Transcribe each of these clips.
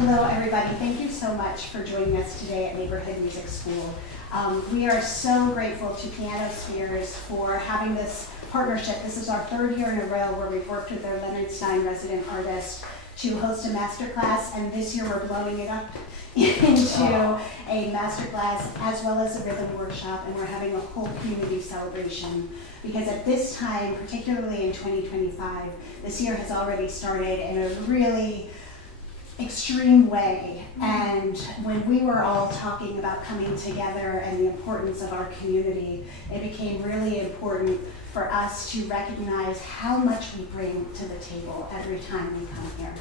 Hello, everybody. Thank you so much for joining us today at Neighborhood Music School. We are so grateful to PianoSpheres for having this partnership. This is our third year in a row where we've worked with their Leonard Stein resident artist to host a masterclass, and this year we're blowing it up into a masterclass as well as a rhythm workshop, and we're having a whole community celebration because at this time, particularly in 2025, this year has already started in a really extreme way, and when we were all talking about coming together and the importance of our community, it became really important for us to recognize how much we bring to the table every time we come here.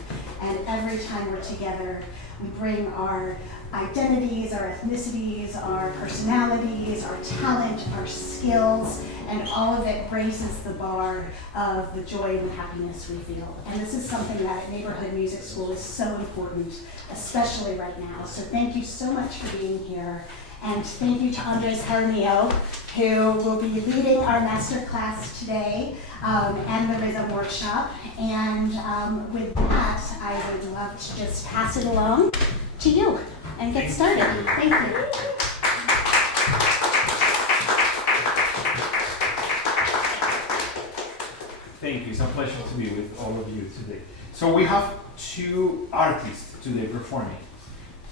And every time we're together, we bring our identities, our ethnicities, our personalities, our talent, our skills, and all of it raises the bar of the joy and the happiness we feel. And this is something that at Neighborhood Music School is so important, especially right now. So thank you so much for being here. And thank you to Andres Jaramillo, who will be leading our master class today and the rhythm workshop. And with that, I would love to just pass it along to you and get started. Thank you. Thank you. It's a pleasure to be with all of you today. So we have two artists today performing.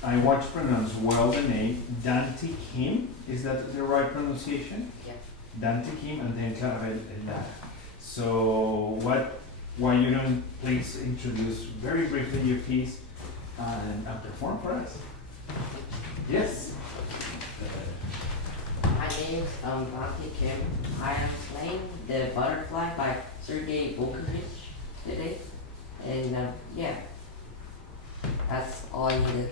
I want to pronounce well the name Dante Kim. Is that the right pronunciation? Yeah. Dante Kim and then Clarabel Lara. So why you don't please introduce very briefly your piece and perform for us? Yes. My name is Dante Kim. I am playing the Butterfly by Sergei Volkovich today. And yeah, that's all I needed.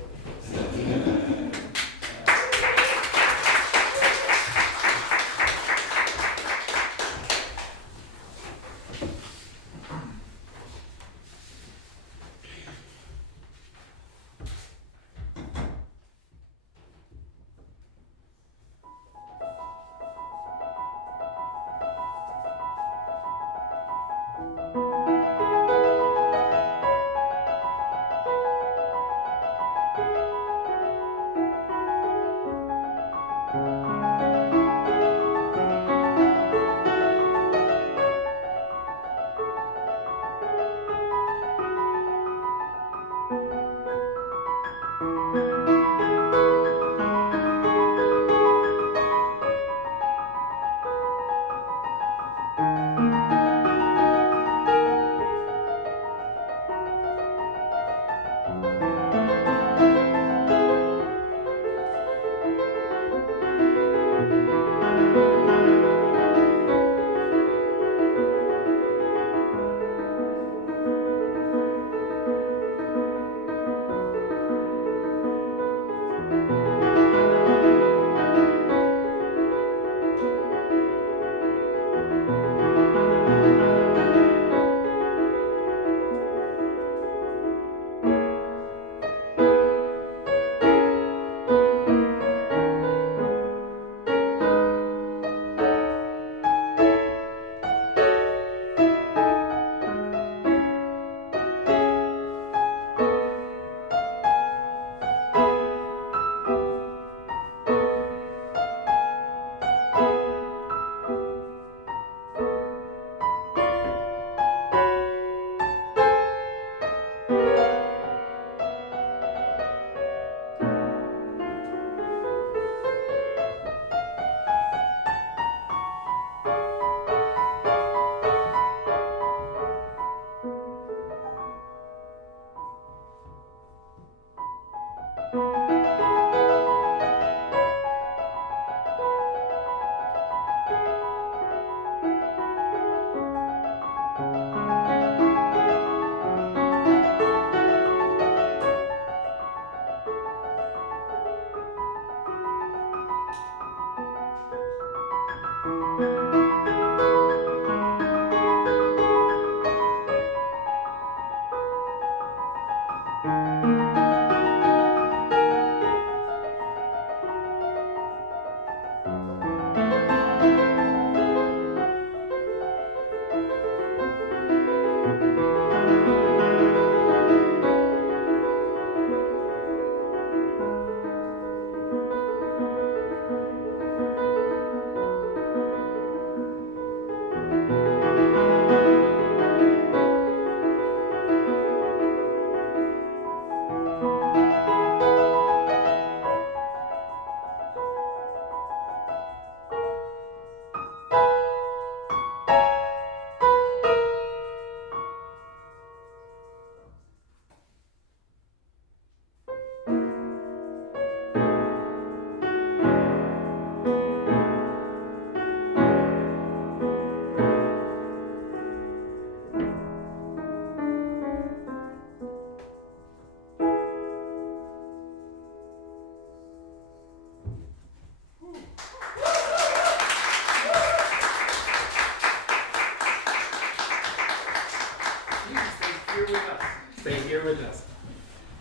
with us.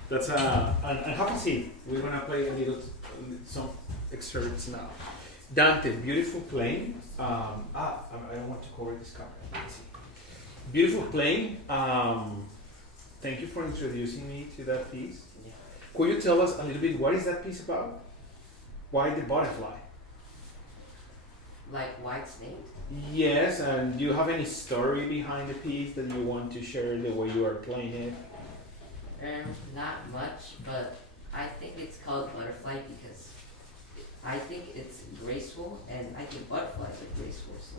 That's and have a seat. We're gonna play some excerpts now. Dante, beautiful playing. I don't want to cover this camera. Let's see. Beautiful playing. Thank you for introducing me to that piece. Yeah. Could you tell us a little bit what is that piece about? Why the butterfly? Like white snake. Yes, and do you have any story behind the piece that you want to share the way you are playing it? Not much, but I think it's called butterfly because I think it's graceful, and I think butterflies are graceful. So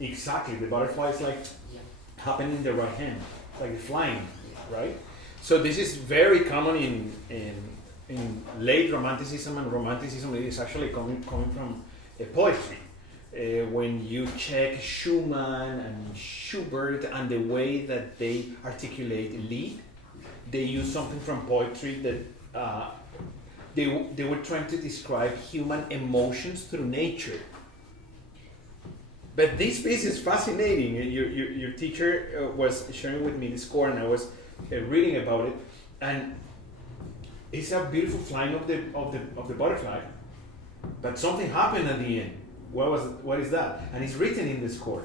Exactly, the butterfly is like yeah, happening in the right hand, like flying, yeah. right? So this is very common in late Romanticism, and Romanticism is actually coming from poetry. When you check Schumann and Schubert and the way that they articulate Lied, they use something from poetry that they were trying to describe human emotions through nature. But this piece is fascinating. Your teacher was sharing with me the score, and I was reading about it, and it's a beautiful flying of the butterfly. But something happened at the end. What is that? And it's written in the score.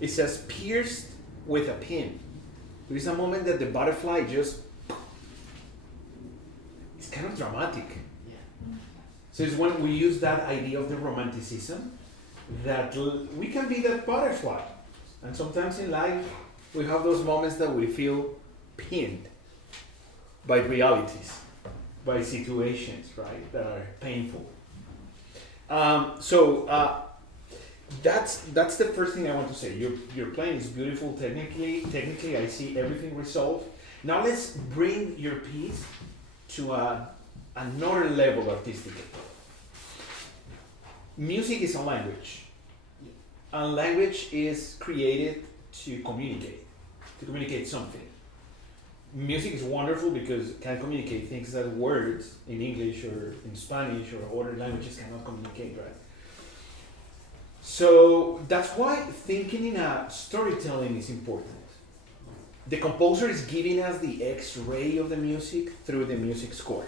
It says pierced with a pin. There is a moment that the butterfly just, it's kind of dramatic. Yeah. So it's when we use that idea of the romanticism that we can be that butterfly. And sometimes in life we have those moments that we feel pinned by realities, by situations, right, that are painful. That's the first thing I want to say. Your playing is beautiful technically. Technically, I see everything resolved. Now let's bring your piece to another level artistically. Music is a language. And language is created to communicate something. Music is wonderful because it can communicate things that words in English or in Spanish or other languages cannot communicate, right? So that's why thinking in a storytelling is important. The composer is giving us the X-ray of the music through the music score.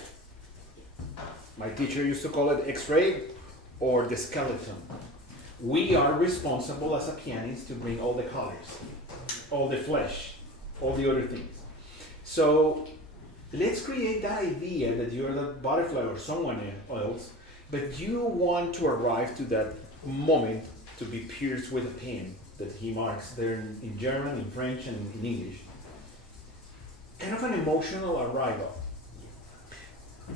My teacher used to call it X-ray or the skeleton. We are responsible as a pianist to bring all the colors, all the flesh, all the other things. So let's create that idea that you're the butterfly or someone else, but you want to arrive to that moment to be pierced with a pin that he marks there in German, in French, and in English. Kind of an emotional arrival.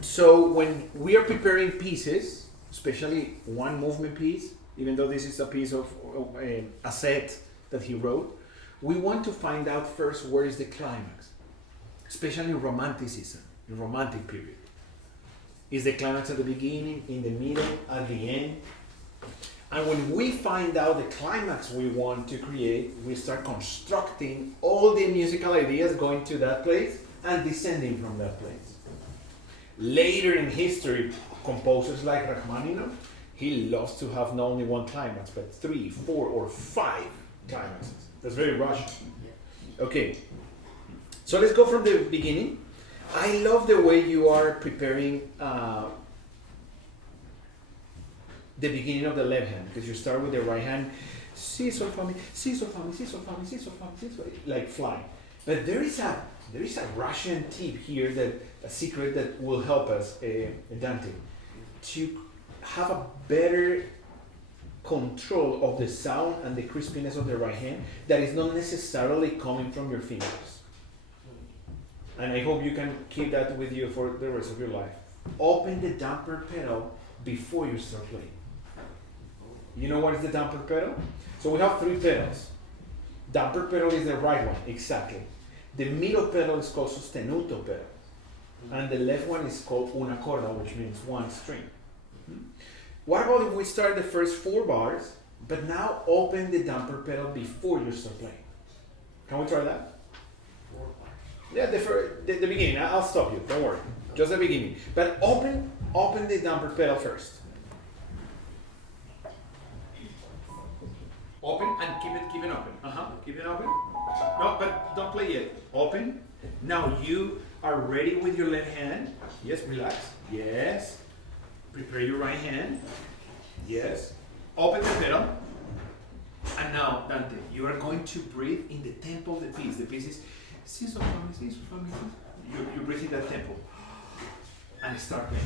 So when we are preparing pieces, especially one movement piece, even though this is a piece of a set that he wrote, we want to find out first where is the climax, especially in Romanticism, the Romantic period. Is the climax at the beginning, in the middle, at the end? And when we find out the climax we want to create, we start constructing all the musical ideas going to that place and descending from that place. Later in history, composers like Rachmaninoff, he loves to have not only one climax, but 3, 4, or 5 climaxes. That's very Russian. Okay, so let's go from the beginning. I love the way you are preparing the beginning of the left hand, because you start with the right hand, si sol fa mi, si sol fa mi, si sol fa mi, si sol fa mi, si sol, like flying. But there is a Russian tip here, a secret that will help us, Dante, to have a better control of the sound and the crispiness of the right hand that is not necessarily coming from your fingers. And I hope you can keep that with you for the rest of your life. Open the damper pedal before you start playing. You know what is the damper pedal? So we have 3 pedals. Damper pedal is the right one, exactly. The middle pedal is called sostenuto pedal. And the left one is called una corda, which means one string. What about if we start the first 4 bars, but now open the damper pedal before you start playing? Can we try that? 4 bars. Yeah, the beginning. I'll stop you. Don't worry. Just the beginning. But open the damper pedal first. Open and keep it open. Keep it open. No, but don't play yet. Open. Now you are ready with your left hand. Yes, relax. Yes. Prepare your right hand. Yes. Open the pedal. And now, Dante, you are going to breathe in the tempo of the piece. The piece is si, sol, fa, mi, si, sol, fa, mi, si. You breathe in that tempo. And start playing.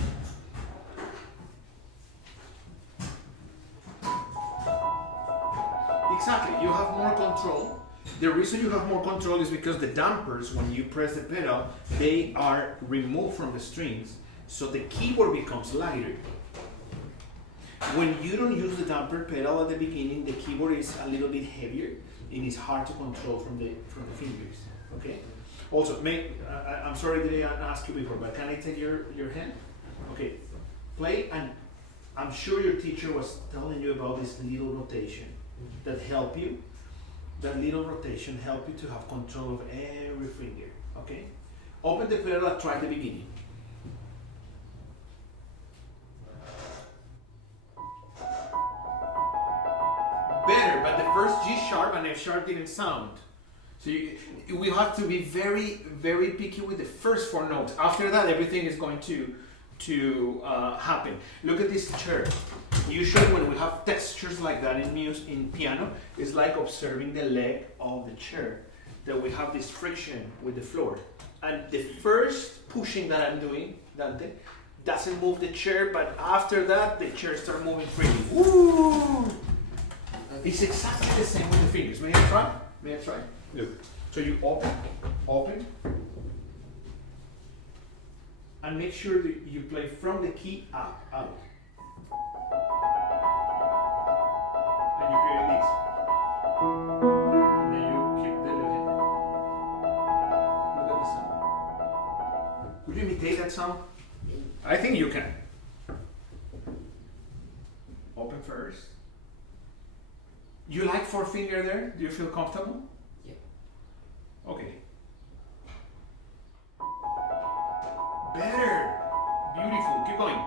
Exactly, you have more control. The reason you have more control is because the dampers, when you press the pedal, they are removed from the strings, so the keyboard becomes lighter. When you don't use the damper pedal at the beginning, the keyboard is a little bit heavier and it's hard to control from the fingers. Okay. Also, I'm sorry that I didn't ask you before, but can I take your hand? Okay. Play, and I'm sure your teacher was telling you about this little rotation that help you. That little rotation help you to have control of every finger. Okay. Open the pedal and try the beginning. Better, but the first G sharp and F sharp didn't sound. So we have to be very, very picky with the first 4 notes. After that, everything is going to happen. Look at this chair. Usually when we have textures like that in piano, it's like observing the leg of the chair, that we have this friction with the floor. And the first pushing that I'm doing, Dante, doesn't move the chair, but after that, the chair starts moving freely. Woo! It's exactly the same with the fingers. May I try? May I try? Look. So you open, and make sure that you play from the key up, out. And you create this. And then you keep the left hand. Look at this sound. Would you imitate that sound? I think you can. Open first. You like 4 finger there? Do you feel comfortable? Yeah. Okay. Better. Beautiful. Keep going.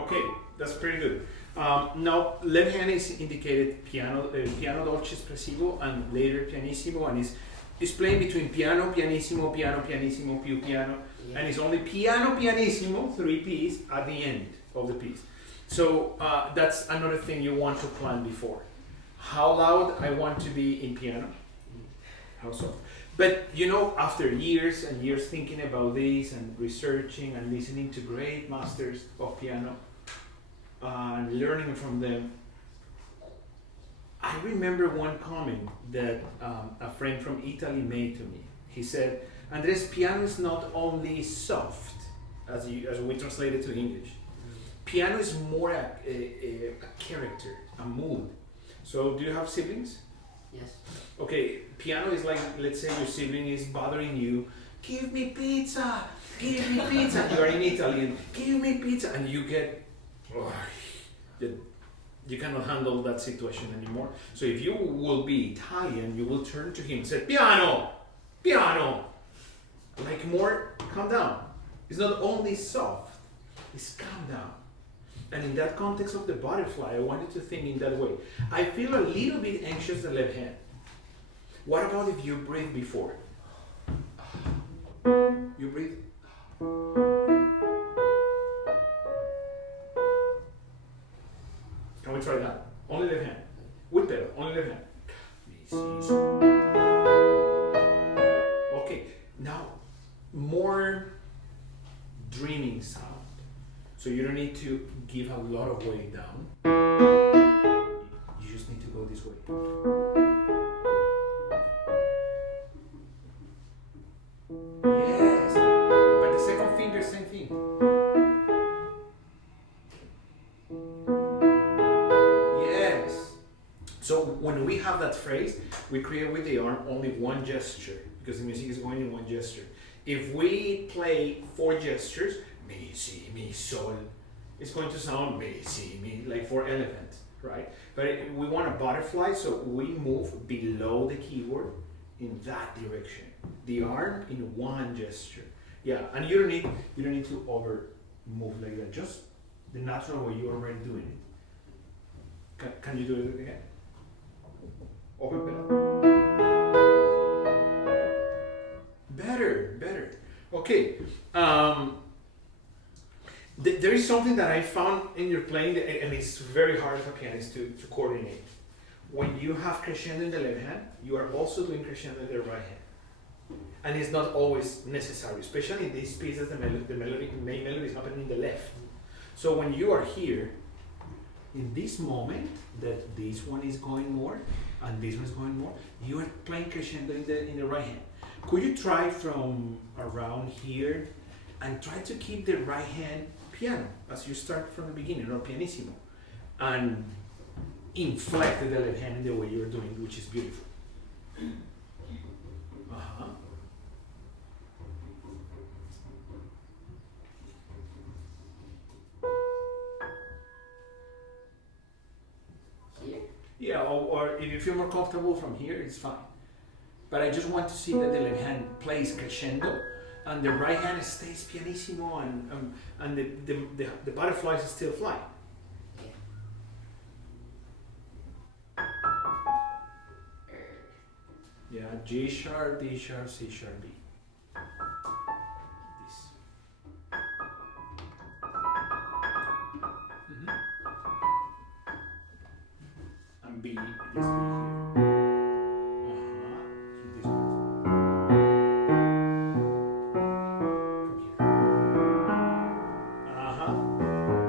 Okay, that's pretty good. Now, left hand is indicated piano dolce espressivo, and later pianissimo, and is playing between piano, pianissimo, piano, pianissimo, più piano, Yeah. and it's only piano, pianissimo, 3 P's at the end of the piece. So that's another thing you want to plan before. How loud I want to be in piano, how soft. But you know, after years and years thinking about this and researching and listening to great masters of piano, and learning from them, I remember one comment that a friend from Italy made to me. He said, Andres, piano is not only soft, as we translate it to English. Piano is more a character, a mood. So do you have siblings? Yes. Okay, piano is like, let's say your sibling is bothering you. Give me pizza, give me pizza. You are in Italian, give me pizza. And you get, you cannot handle that situation anymore. So if you will be Italian, you will turn to him and say, piano, piano. Like more, calm down. It's not only soft, it's calm down. And in that context of the butterfly, I wanted to think in that way. I feel a little bit anxious the left hand. What about if you breathe before? You breathe. Can we try that? Only left hand. With pedal, only left hand. Okay, now more dreaming sound. So you don't need to give a lot of weight down. You just need to go this way. Yes, but the second finger, same thing. Yes. So when we have that phrase, we create with the arm only one gesture, because the music is going in one gesture. If we play 4 gestures, mi, si, mi, sol, it's going to sound mi, si, mi, like for elephant, right? But we want a butterfly, so we move below the keyboard in that direction. The arm in one gesture. Yeah, and you don't need to over move like that. Just the natural way you're already doing it. Can you do it again? Open pedal. Better. Okay. There is something that I found in your playing, and it's very hard for pianists to coordinate. When you have crescendo in the left hand, you are also doing crescendo in the right hand. And it's not always necessary, especially in these pieces, the main melody is happening in the left. So when you are here, in this moment, that this one is going more, and this one is going more, you are playing crescendo in the right hand. Could you try from around here, and try to keep the right hand piano, as you start from the beginning, or pianissimo, and inflect the left hand in the way you're doing, which is beautiful. Here? Yeah, or if you feel more comfortable from here, it's fine. But I just want to see that the left hand plays crescendo and the right hand stays pianissimo, and the butterflies still fly. Yeah, G sharp, D sharp, C sharp, B. This. And B, this B here. This one. From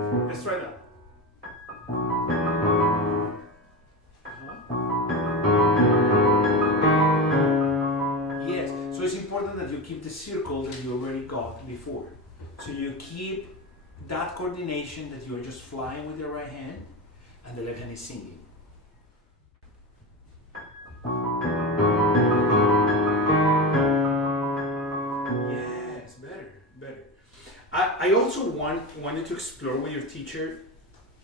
here. Let's try that. Yes, so it's important that you keep the circle that you already got before. So you keep that coordination that you are just flying with the right hand and the left hand is singing. Yes, better. I also wanted to explore with your teacher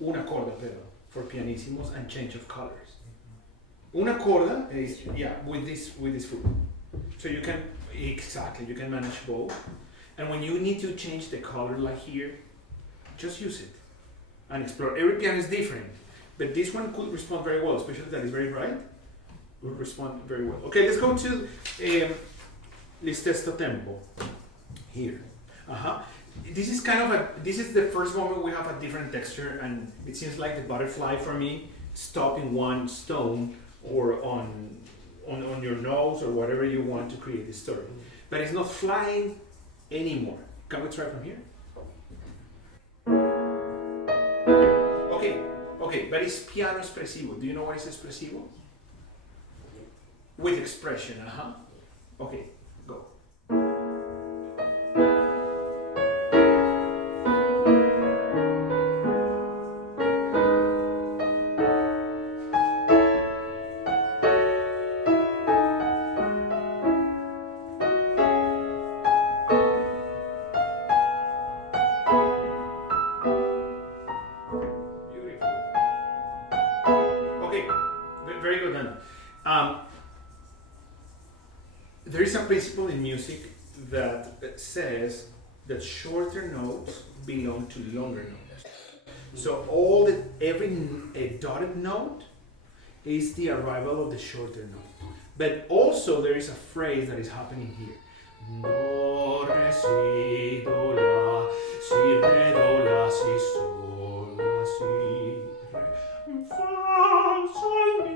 una corda pedal for pianissimos and change of colors. Una corda is with this foot. So you can manage both. And when you need to change the color like here, just use it and explore. Every piano is different, but this one could respond very well, especially that is very bright. Will respond very well. Okay, let's go to Listesto tempo here. This is the first moment we have a different texture, and it seems like the butterfly for me stopping one stone or on your nose or whatever you want to create the story. But it's not flying anymore. Can we try from here? Okay, but it's piano espressivo. Do you know what is espressivo? With expression, Okay, go. Very good then. There is a principle in music that says that shorter notes belong to longer notes. So every dotted note is the arrival of the shorter note. But also there is a phrase that is happening here. Do, re, si, do, la, si, re, do, la, si, sol, la, si, re, fa, sol, mi,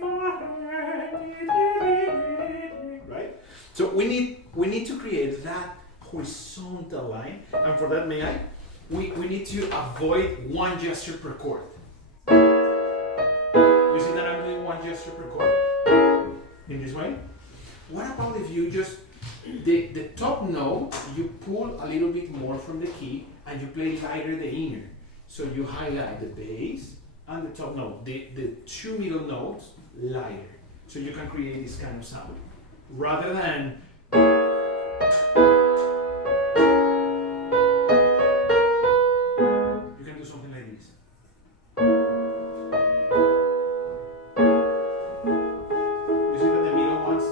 fa, re, mi, mi, right? So we need to create that horizontal line, and for that, we need to avoid one gesture per chord. You see that I'm doing one gesture per chord in this way? What about if you just the top note, you pull a little bit more from the key and you play lighter the inner. So you highlight the bass and the top note, the two middle notes lighter. So you can create this kind of sound. Rather than you can do something like this. You see that the middle ones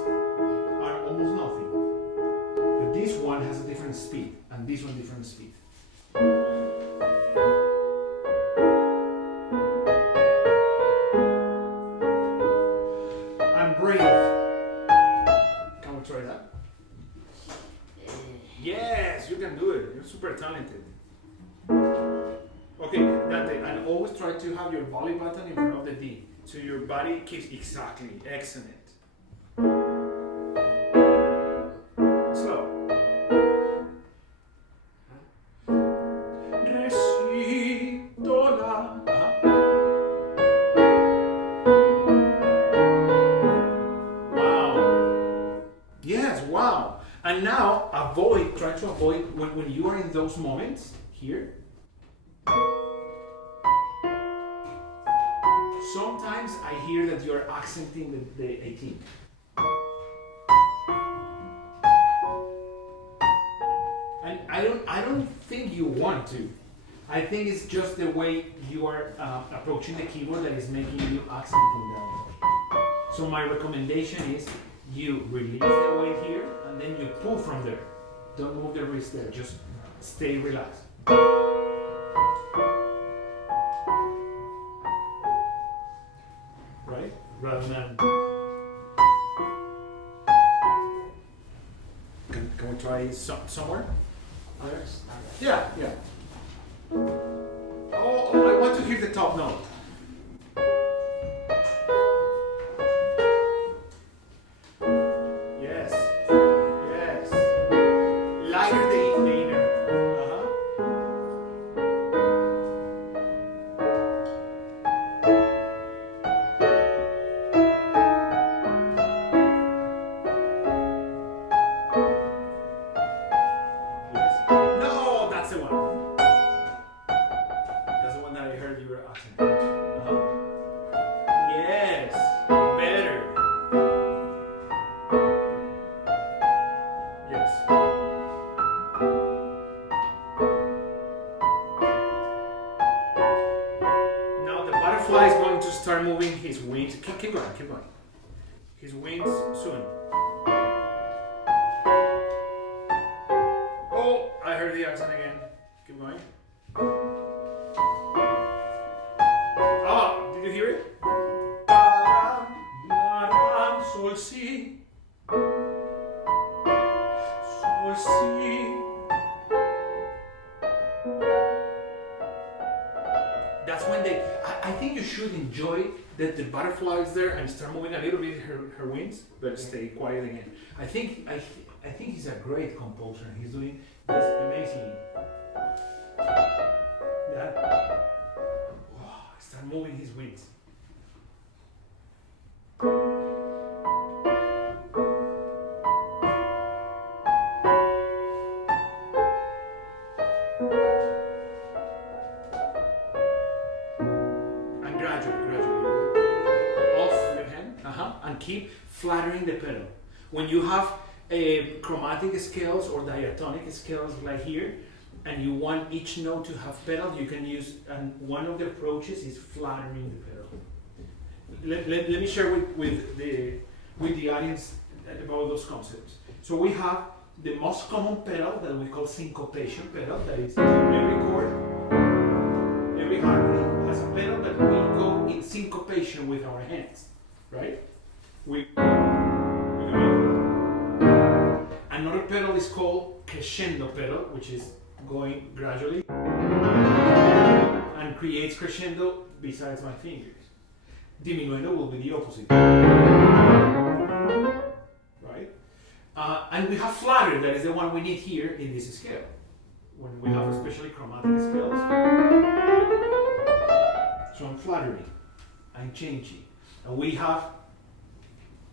try to have your volley button in front of the D. So your body keeps exactly. Excellent. Slow. Re, si, do, la. Wow. Yes, wow. And now try to avoid when you are in those moments here. Sometimes I hear that you're accenting the 18. And I don't think you want to. I think it's just the way you are approaching the keyboard that is making you accenting down. So my recommendation is you release the weight here and then you pull from there. Don't move the wrist there, just stay relaxed. Right? Rather than... Can we try somewhere? Others? Yeah, yeah. Oh, I want to hear the top note. Yes, yes. Lighter the inner. Yes. No, that's the one. That's the one that I heard you were asking. Yes, better. Yes. Now the butterfly is going to start moving his wings. Keep going, keep going. His wings soon. Oh, I heard the accent again. Keep going. Ah, did you hear it? Sol, si. Sol, si. That's when I think you should enjoy that the butterfly is there and start moving a little bit her wings, but stay quiet again. I think he's a great composer. He's doing this amazingly. That. Wow, start moving his wings. And gradually. Off your hand. And keep flattering the pedal. When you have chromatic scales or diatonic scales like here, and you want each note to have pedal, you can use, and one of the approaches is flattering the pedal. Let me share with the audience about those concepts. So we have the most common pedal that we call syncopation pedal, that is every chord, every harmony has a pedal that will go in syncopation with our hands, right? Another pedal is called crescendo pedal, which is going gradually and creates crescendo besides my fingers. Diminuendo will be the opposite. Right? And we have flatter, that is the one we need here in this scale. When we have especially chromatic scales. So I'm flattering, I'm changing. And we have,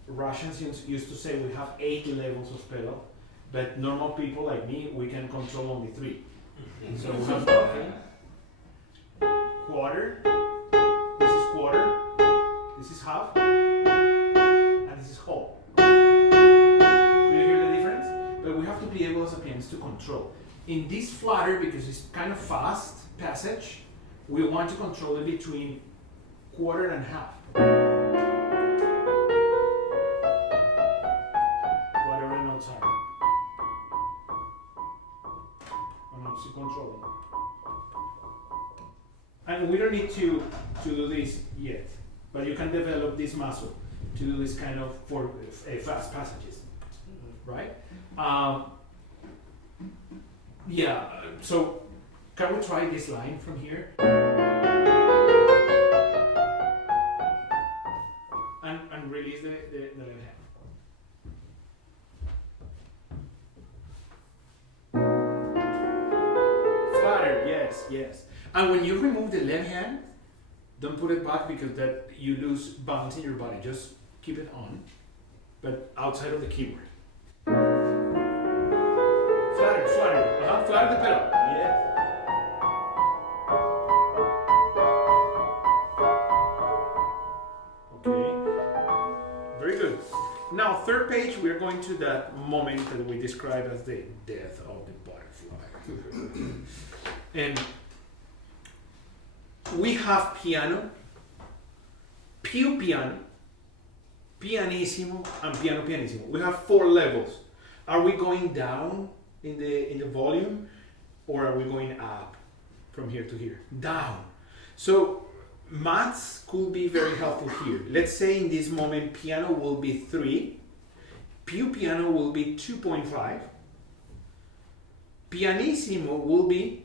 Russians used to say we have 8 levels of pedal, but normal people like me, we can control only 3. So we have nothing, quarter, this is quarter, this is half, and this is whole. Do you hear the difference? But we have to be able as a pianist to control. In this flutter, because it's kind of fast passage, we want to control it between quarter and half. Whatever the notes are. I'm also controlling. And we don't need to do this yet, but you can develop this muscle to do this kind of for fast passages, right? Yeah, so can we try this line from here? the left hand. Flatter, yes. And when you remove the left hand, don't put it back because that you lose balance in your body. Just keep it on, but outside of the keyboard. Flatter. Flatter the pedal. Yeah. Okay. Very good. Now, third page, we're going to that moment that we describe as the death of the butterfly. And we have piano, piano, pianissimo, and piano pianissimo. We have 4 levels. Are we going down in the volume, or are we going up from here to here? Down. So maths could be very helpful here. Let's say in this moment piano will be 3, piano will be 2.5, pianissimo will be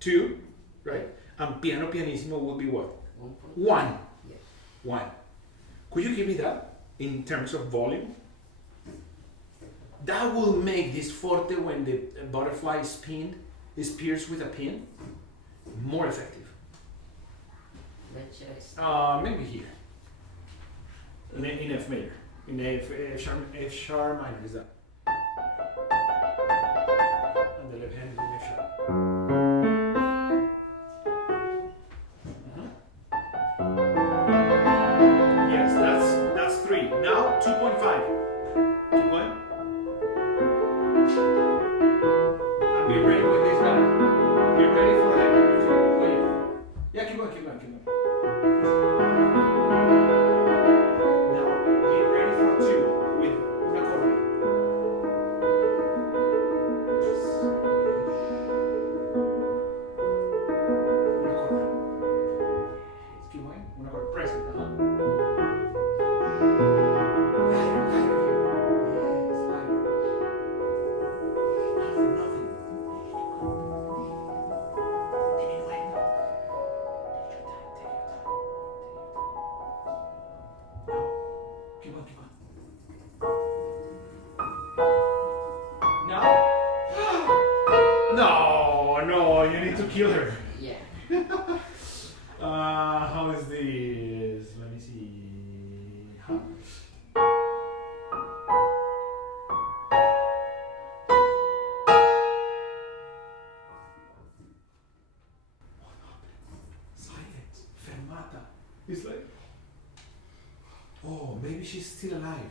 2, right? And piano pianissimo will be what? 1. Yes. 1. Could you give me that in terms of volume? That will make this forte, when the butterfly is pierced with a pin, more effective. Let's just. Maybe here. In F major. In F sharp minor is that. And the left hand is in F sharp. Yes, that's 3. Now 2.5. Keep going. And be ready with this guy. Be ready for that. Wait. Yeah, keep going. Now be ready for 2 with una corda. Una corda. Keep going. Una corda. Press it. Lighter here. Yes, lighter. Nothing. Diminuendo. Take your time. Now, keep on. Now? No, you need to kill her. Yeah. How is this? Let me see. Huh. What happened? Silence. Fermata. It's like, oh, maybe she's still alive.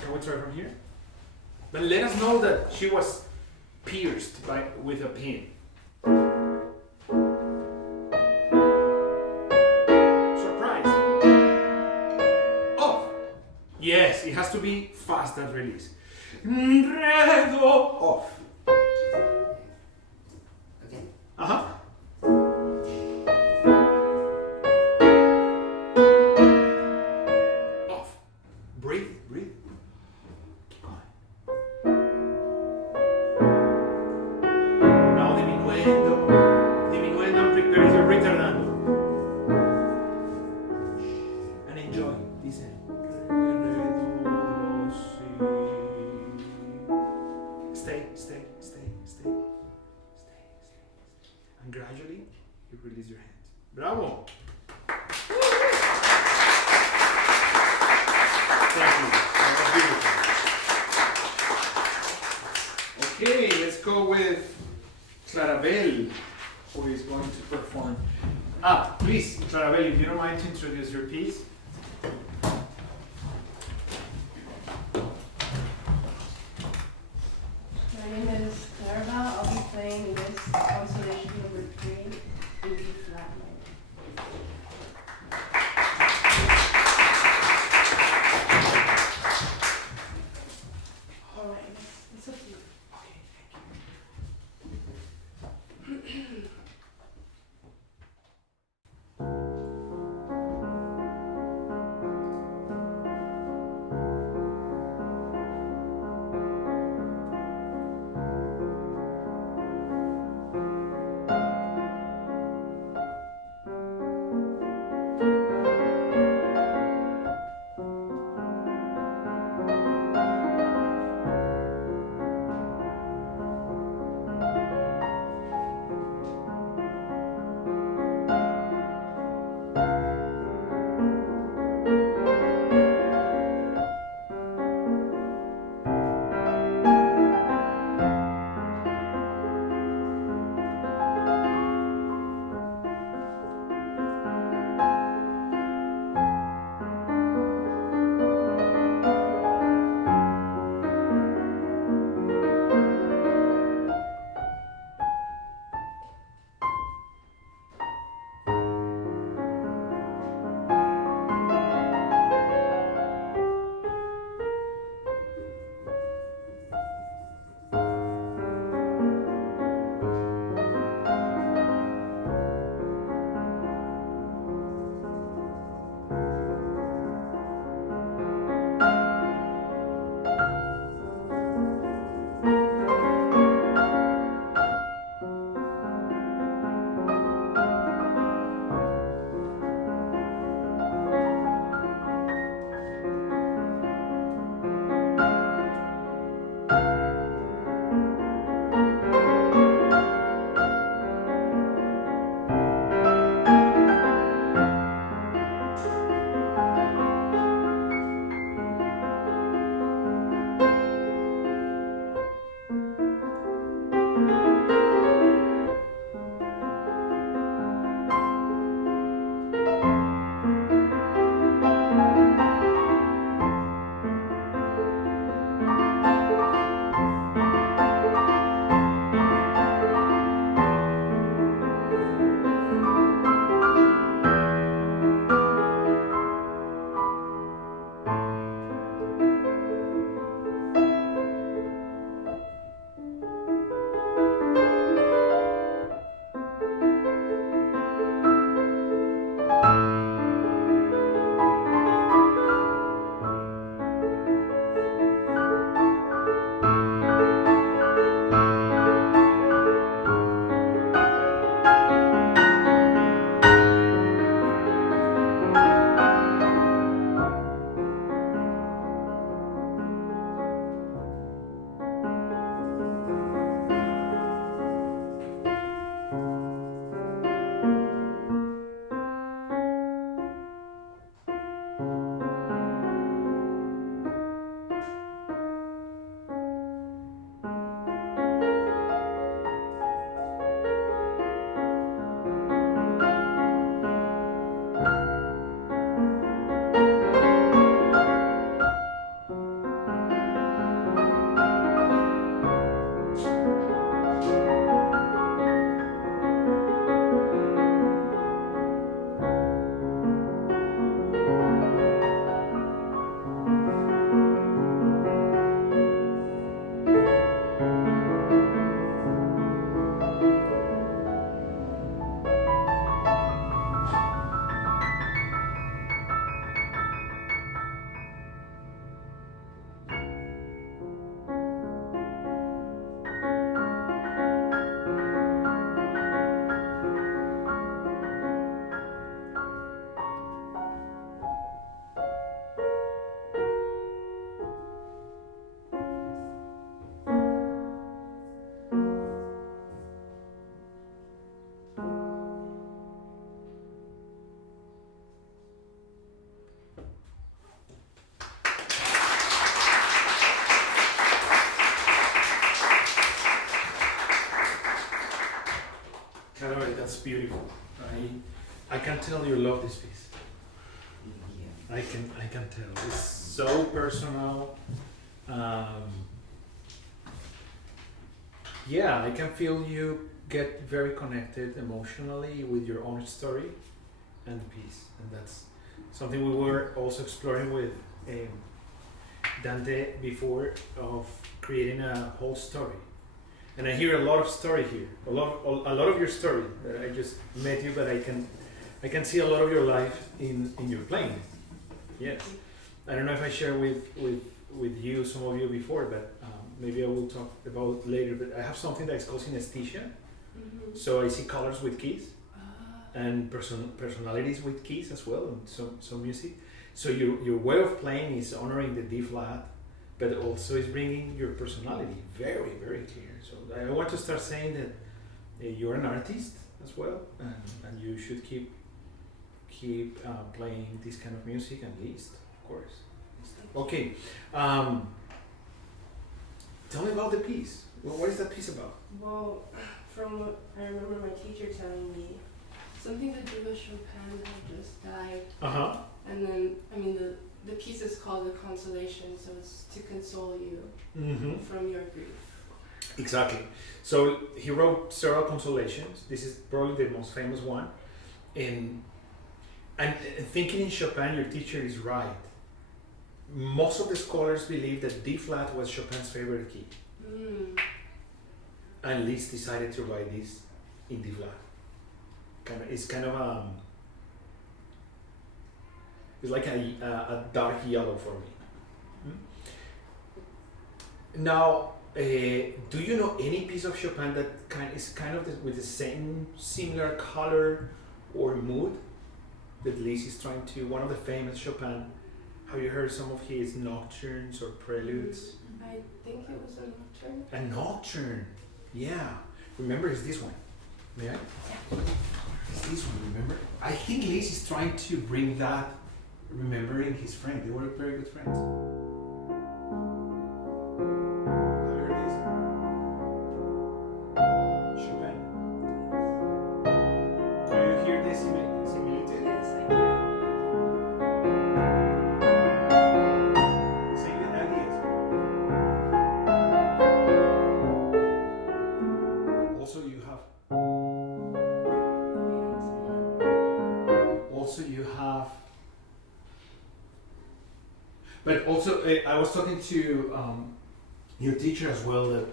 Can we try from here? But let us know that she was pierced with a pin. Surprise! Off! Yes, it has to be fast, that release. Redo! Off. Okay. Uh-huh. Off. Breathe. Keep going. Now diminuendo, and prepare your retardando. And enjoy. Listen. Stay. And gradually, you release your hands. Bravo! Thank you. That was beautiful. Okay, let's go with Clarabel, who is going to perform. Please, Clarabel, if you don't mind to introduce your piece. My name is Clarabel. I'll be playing this consolation number 3 in B flat minor. All right, it's up to you. Okay, thank you. beautiful. I can tell you love this piece. Yeah. I can tell. It's so personal. Yeah, I can feel you get very connected emotionally with your own story and the piece, and that's something we were also exploring with Dante before, of creating a whole story. And I hear a lot of story here, a lot of your story. I just met you, but I can see a lot of your life in your playing. Yes, I don't know if I shared with you, some of you before, but maybe I will talk about later. But I have something that is called synesthesia. Mm-hmm. So I see colors with keys, and personalities with keys as well, and some music. So your way of playing is honoring the D flat, but also is bringing your personality very, very clear. So I want to start saying that you're an artist as well, and you should keep playing this kind of music, and Liszt, of course. Okay, tell me about the piece. Well, what is that piece about? Well, from what I remember my teacher telling me, something to do with Chopin had just died. Uh-huh. And then, I mean, the piece is called The Consolation, so it's to console you Mm-hmm. from your grief. Exactly. So he wrote several consolations. This is probably the most famous one. And thinking in Chopin, your teacher is right. Most of the scholars believe that D flat was Chopin's favorite key. Mm. And Liszt decided to write this in D flat. It's like a dark yellow for me. Now, do you know any piece of Chopin that is with the same similar color or mood that Liszt is trying to? One of the famous Chopin. Have you heard some of his nocturnes or preludes? I think it was a nocturne. A nocturne, yeah. Remember, it's this one. May I? It's this one. Remember? I think Liszt is trying to bring that, remembering his friend. They were very good friends. But also, I was talking to your teacher as well, that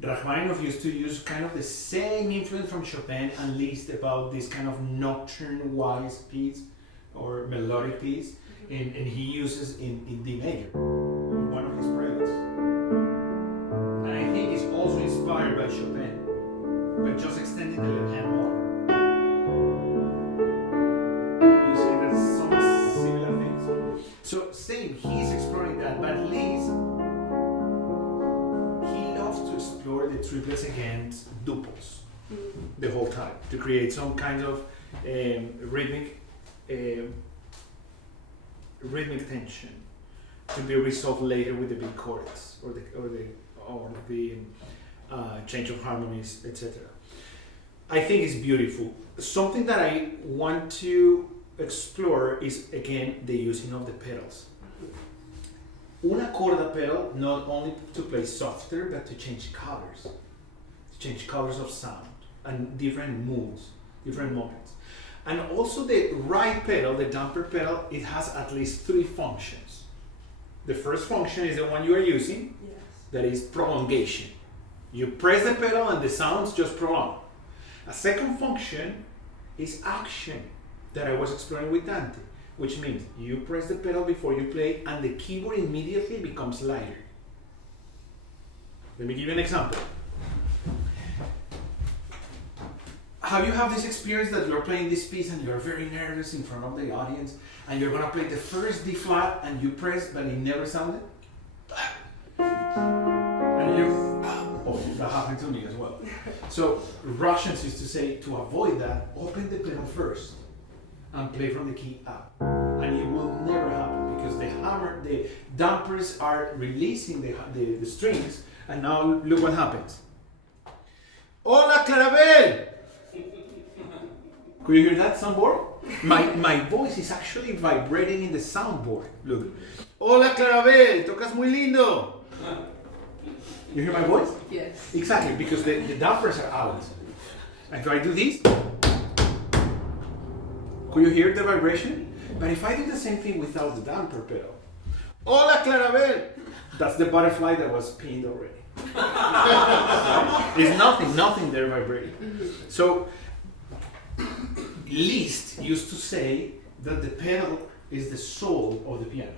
Rachmaninoff used to use kind of the same influence from Chopin and Liszt about this kind of nocturne-wise piece or melodic piece, and he uses in D major, in one of his preludes. And I think it's also inspired by Chopin, but just extending the left hand more. You see, there's some similar things. So same, he's exploring that, but Liszt, he loves to explore the triplets against duples the whole time to create some kind of rhythmic tension to be resolved later with the big chords or the change of harmonies, etc. I think it's beautiful. Something that I want to explore is again the using of the pedals. Una corda pedal, not only to play softer, but to change colors of sound and different moods, different moments. And also the right pedal, the damper pedal, it has at least 3 functions. The first function is the one you are using, Yes. that is prolongation. You press the pedal and the sounds just prolong. A second function is action, that I was exploring with Dante, which means you press the pedal before you play and the keyboard immediately becomes lighter. Let me give you an example. Have you had this experience that you're playing this piece and you're very nervous in front of the audience and you're gonna play the first D flat and you press but it never sounded? And you, that happened to me as well. So Russians used to say, to avoid that, open the pedal first and play from the key up. And it will never happen because the dampers are releasing the strings, and now look what happens. Hola, Clarabel! Could you hear that soundboard? My voice is actually vibrating in the soundboard. Look. Hola Clarabel, tocas muy lindo. You hear my voice? Yes. Exactly, because the dampers are out. And if I do this, could you hear the vibration? But if I do the same thing without the damper pedal, Hola Clarabel, that's the butterfly that was pinned already. There's nothing there vibrating. So, Liszt used to say that the pedal is the soul of the piano,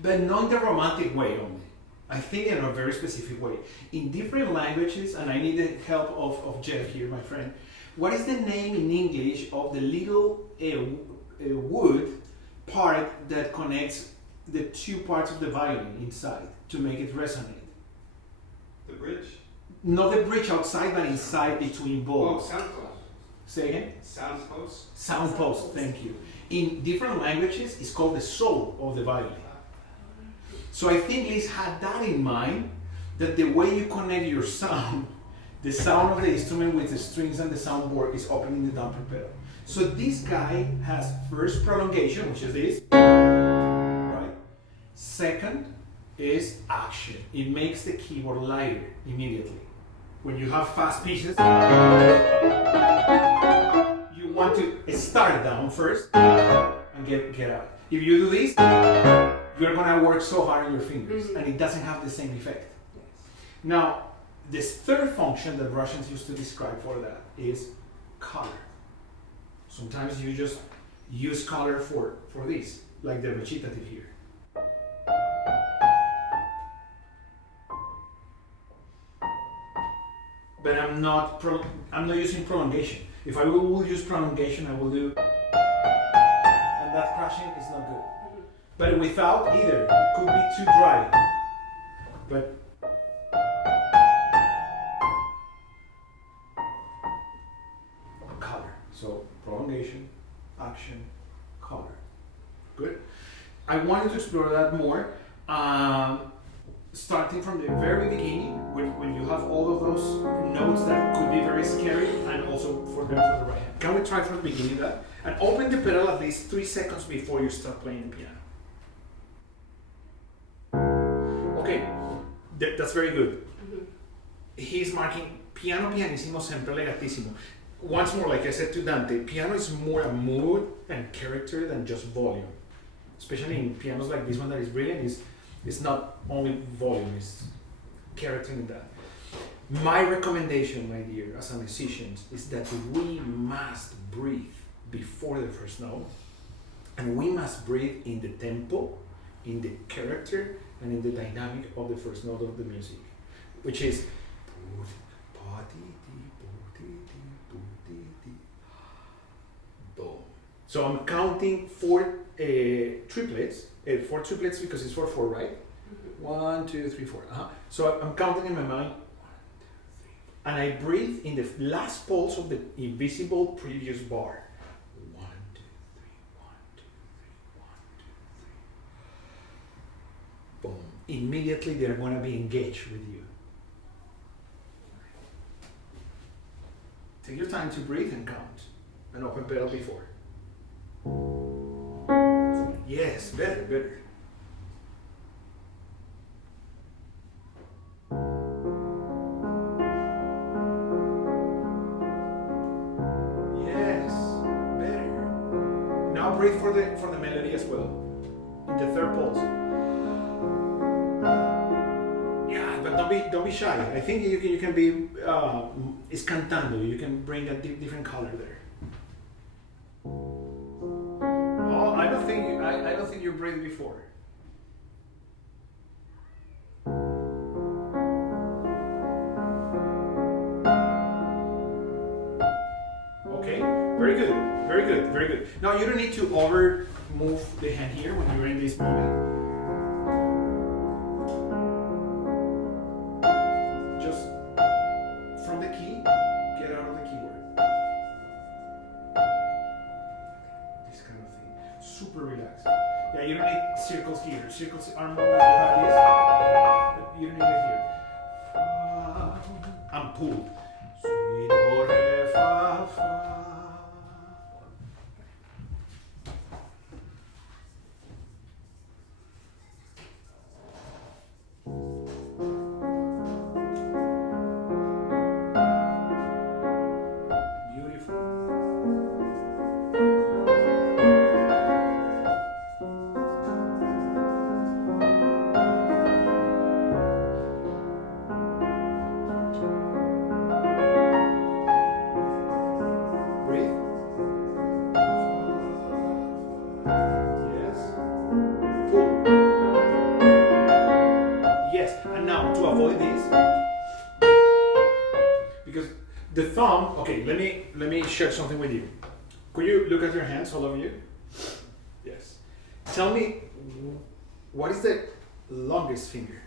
but not in the romantic way only. I think in a very specific way. In different languages, and I need the help of Jeff here, my friend. What is the name in English of the little wood part that connects the two parts of the violin inside to make it resonate? The bridge? Not the bridge outside, but inside between Oh, bows. sound post. Say again? Sound post? Sound post, thank you. In different languages, it's called the soul of the violin. So I think Liz had that in mind, that the way you connect your sound, the sound of the instrument with the strings and the soundboard is opening the damper pedal. So this guy has first prolongation, which is this, right? Second is action. It makes the keyboard lighter immediately. When you have fast pieces, you want to start down first and get out. If you do this, you're gonna work so hard on your fingers, and it doesn't have the same effect. Now, this third function that Russians used to describe for that is color. Sometimes you just use color for this, like the recitative here. But I'm not using prolongation. If I will use prolongation, I will do, and that crashing is not good. But without either, it could be too dry. But color. So prolongation, action, color. Good. I wanted to explore that more. Starting from the very beginning, when you have all of those notes that could be very scary, and also for them for the right hand. Can we try from the beginning that? And open the pedal at least 3 seconds before you start playing the piano. Okay, that's very good. He's marking piano pianissimo sempre legatissimo. Once more, like I said to Dante, piano is more a mood and character than just volume. Especially in pianos like this one that is brilliant, it's not only volume, it's character in that. My recommendation, my dear, as a musician, is that we must breathe before the first note, and we must breathe in the tempo, in the character, and in the dynamic of the first note of the music, which is boom. So I'm counting 4 triplets, 4 triplets because it's 4/4, right? 1, 2, 3, 4. So I'm counting in my mind, 1, 2, 3, and I breathe in the last pulse of the invisible previous bar. 1, 2, 3, 1, 2, 3, 1, 2, 3. Boom. Immediately they're going to be engaged with you. Take your time to breathe and count. An open pedal before. Yes, better. Yes, better. Now breathe for the melody as well. In the third pulse. Yeah, but don't be shy. I think you can be it's cantando. You can bring a different color there. Oh, I don't think you breathed before. Okay, very good. Now you don't need to over move the hand here when you're in this moment. Just from the key, get out of the keyboard. This kind of thing. Super relaxed. Yeah, you don't need circles here. Circles are more like this. But you don't need it here. And pull. Si, do, re, fa, fa. The thumb, okay, let me share something with you. Could you look at your hands, all of you? Yes. Tell me, what is the longest finger?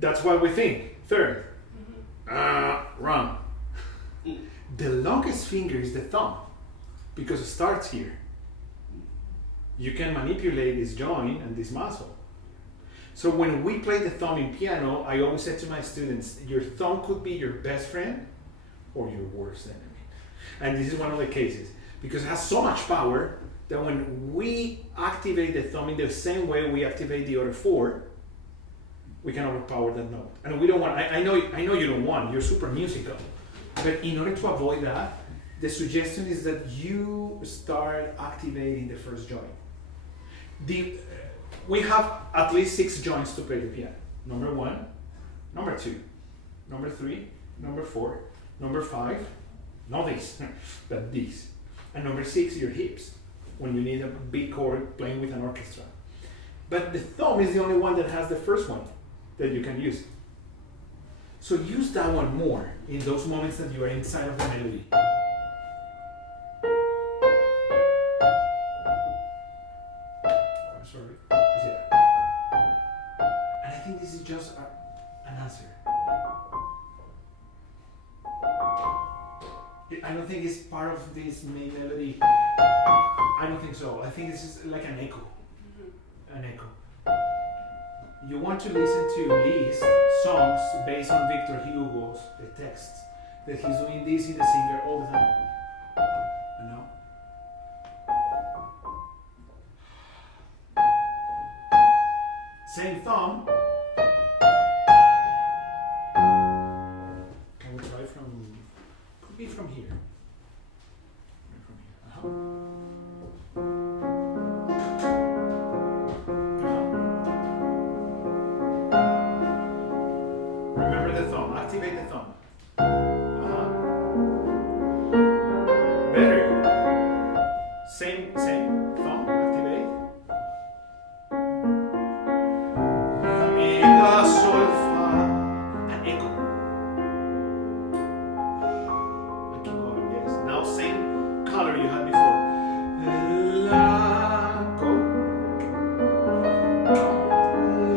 That's what we think. Third. Wrong. The longest finger is the thumb because it starts here. You can manipulate this joint and this muscle. So when we play the thumb in piano, I always say to my students, your thumb could be your best friend or your worst enemy. And this is one of the cases because it has so much power that when we activate the thumb in the same way we activate the other four, we can overpower that note. And we don't want, I know you don't want, you're super musical. But in order to avoid that, the suggestion is that you start activating the first joint. We have at least 6 joints to play the piano. Number 1, number 2, number 3, number 4, number 5, not this, but this. And number 6, your hips, when you need a big chord playing with an orchestra. But the thumb is the only one that has the first one that you can use. So use that one more in those moments that you are inside of the melody. I'm sorry. Yeah. And I think this is just an answer. I don't think it's part of this main melody. I don't think so. I think this is like an echo. An echo. You want to listen to Liszt songs based on Victor Hugo's the texts that he's doing this in the singer all the time. You know? Same thumb. Can we try from? Could be from here. From here. Activate the thumb. Better. Same thumb. Activate. Mi, la, sol, fa. An echo. I keep going. Yes. Now same color you had before. La, go.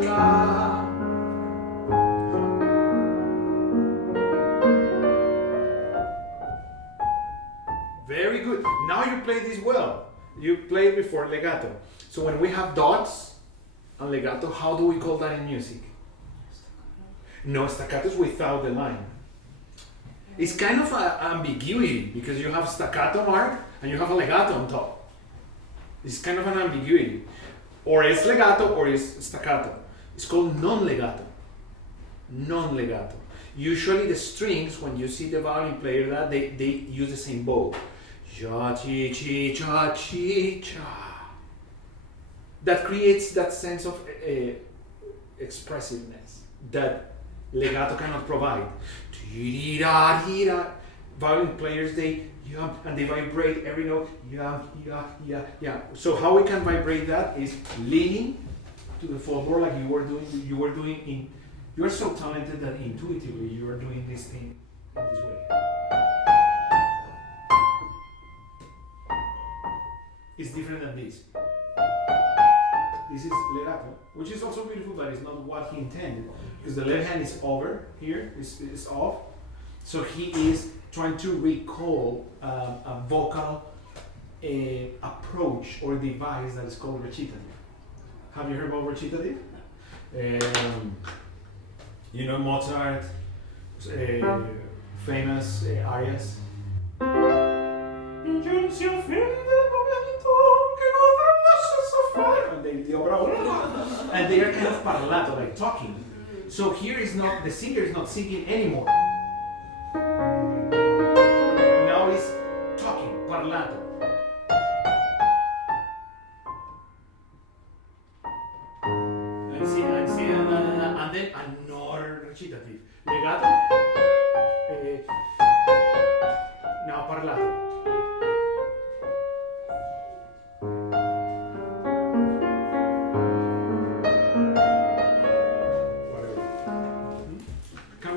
La. Very good. Now you play this well. You played before legato. So when we have dots and legato, how do we call that in music? No, staccato is without the line. It's kind of an ambiguity because you have staccato mark and you have a legato on top. It's kind of an ambiguity. Or it's legato or it's staccato. It's called non-legato. Non-legato. Usually the strings, when you see the violin player, that they use the same bow. Ja, chi, chi, cha, chi, cha. That creates that sense of expressiveness that legato cannot provide. Violin players, they yum and they vibrate every note. Yum, yeah. So how we can vibrate that is leaning to the floor like you were doing in. You are so talented that intuitively you are doing this thing in this way. It's different than this. This is legato, which is also beautiful, but it's not what he intended. Because the left hand is over here, is off. So he is trying to recall a vocal approach or device that is called recitative. Have you heard about recitative? You know Mozart, famous arias. And they are kind of parlato, like talking. So here is not, the singer is not singing anymore. Now he's talking, parlato. And then another recitative. Legato. Now parlato.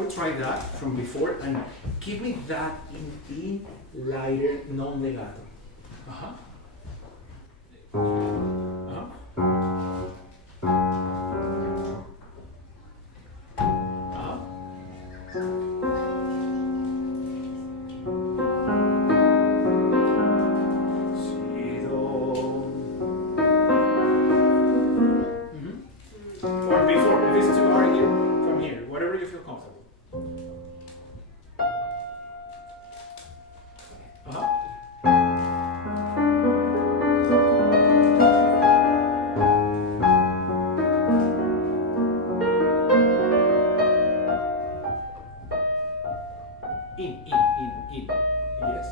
will try that from before and give me that in E lighter, non-legato. Uh-huh. Uh-huh. Uh-huh. Si, do. Or before, if it's too hard here, from here, whatever you feel comfortable. Uh-huh. In. Yes.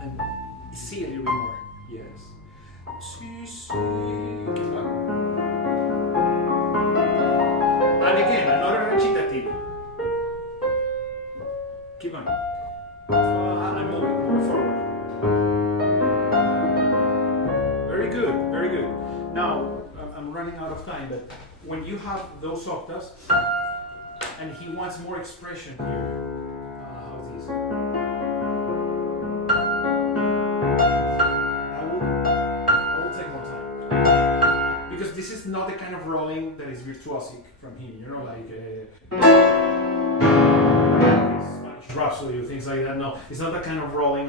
And see a little bit more. Yes. Si, si. Keep going. And again, another recitative. Keep going. And move forward. Very good, very good. Now, I'm running out of time, but when you have those octaves, and he wants more expression here, how's this? I will take more time. Because this is not the kind of rolling that is virtuosic from him, you know, like Spanish Rhapsody or things like that. No, it's not that kind of rolling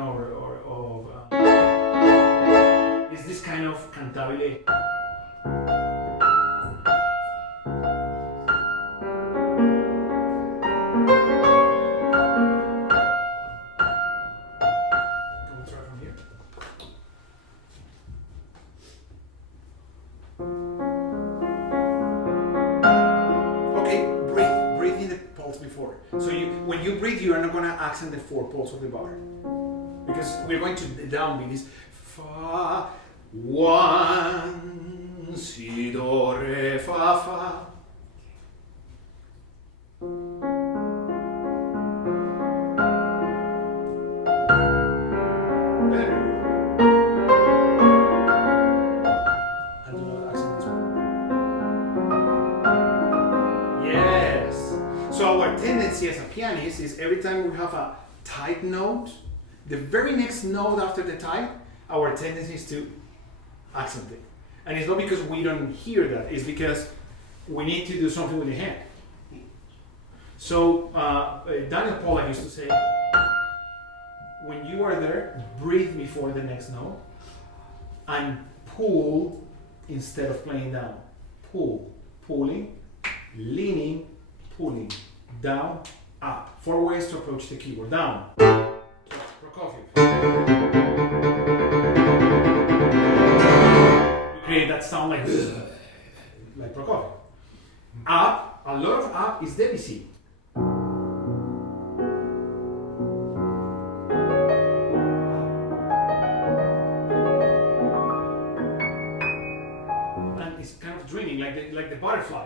it's this kind of cantabile. Can we try from here? Okay, breathe in the pulse before. So when you breathe, you are not going to accent the 4 pulse of the bar. Because we're going to downbeat this. Fa, 1, si, do, re, fa, fa. Better. And do not accent this one. Yes. So our tendency as a pianist is every time we have a tight note, the very next note after the tight, our tendency is to accent it. And it's not because we don't hear that, it's because we need to do something with the hand. So Daniel Pollack used to say, when you are there, breathe before the next note and pull instead of playing down. Pull, pulling, leaning, pulling, down, up. 4 ways to approach the keyboard. Down. Prokofiev. We create that sound like Prokofiev. Up, a lot of up is Debussy. And it's kind of dreaming, like the butterfly.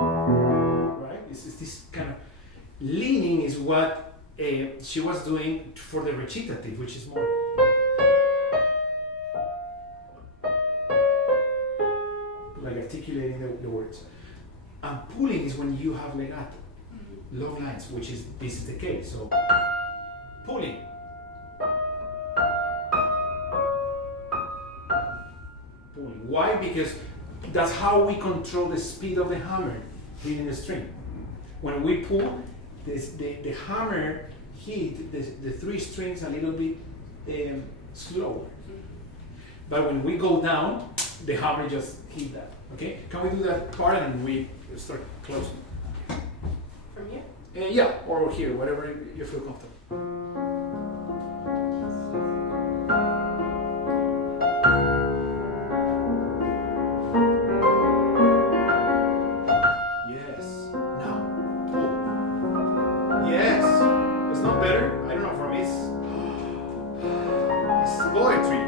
Right? It's this kind of leaning is what she was doing for the recitative, which is more like articulating the words. And pulling is when you have legato, long lines, which is this is the case. So pulling. Pulling. Why? Because that's how we control the speed of the hammer hitting the string. When we pull, the hammer hit the 3 strings a little bit slower. But when we go down, the hammer just hit that. Okay? Can we do that part and we start closing? From here? Yeah, or here, whatever you feel comfortable. Yes. Now, pull. Yes. It's not better. I don't know, for me it's poetry.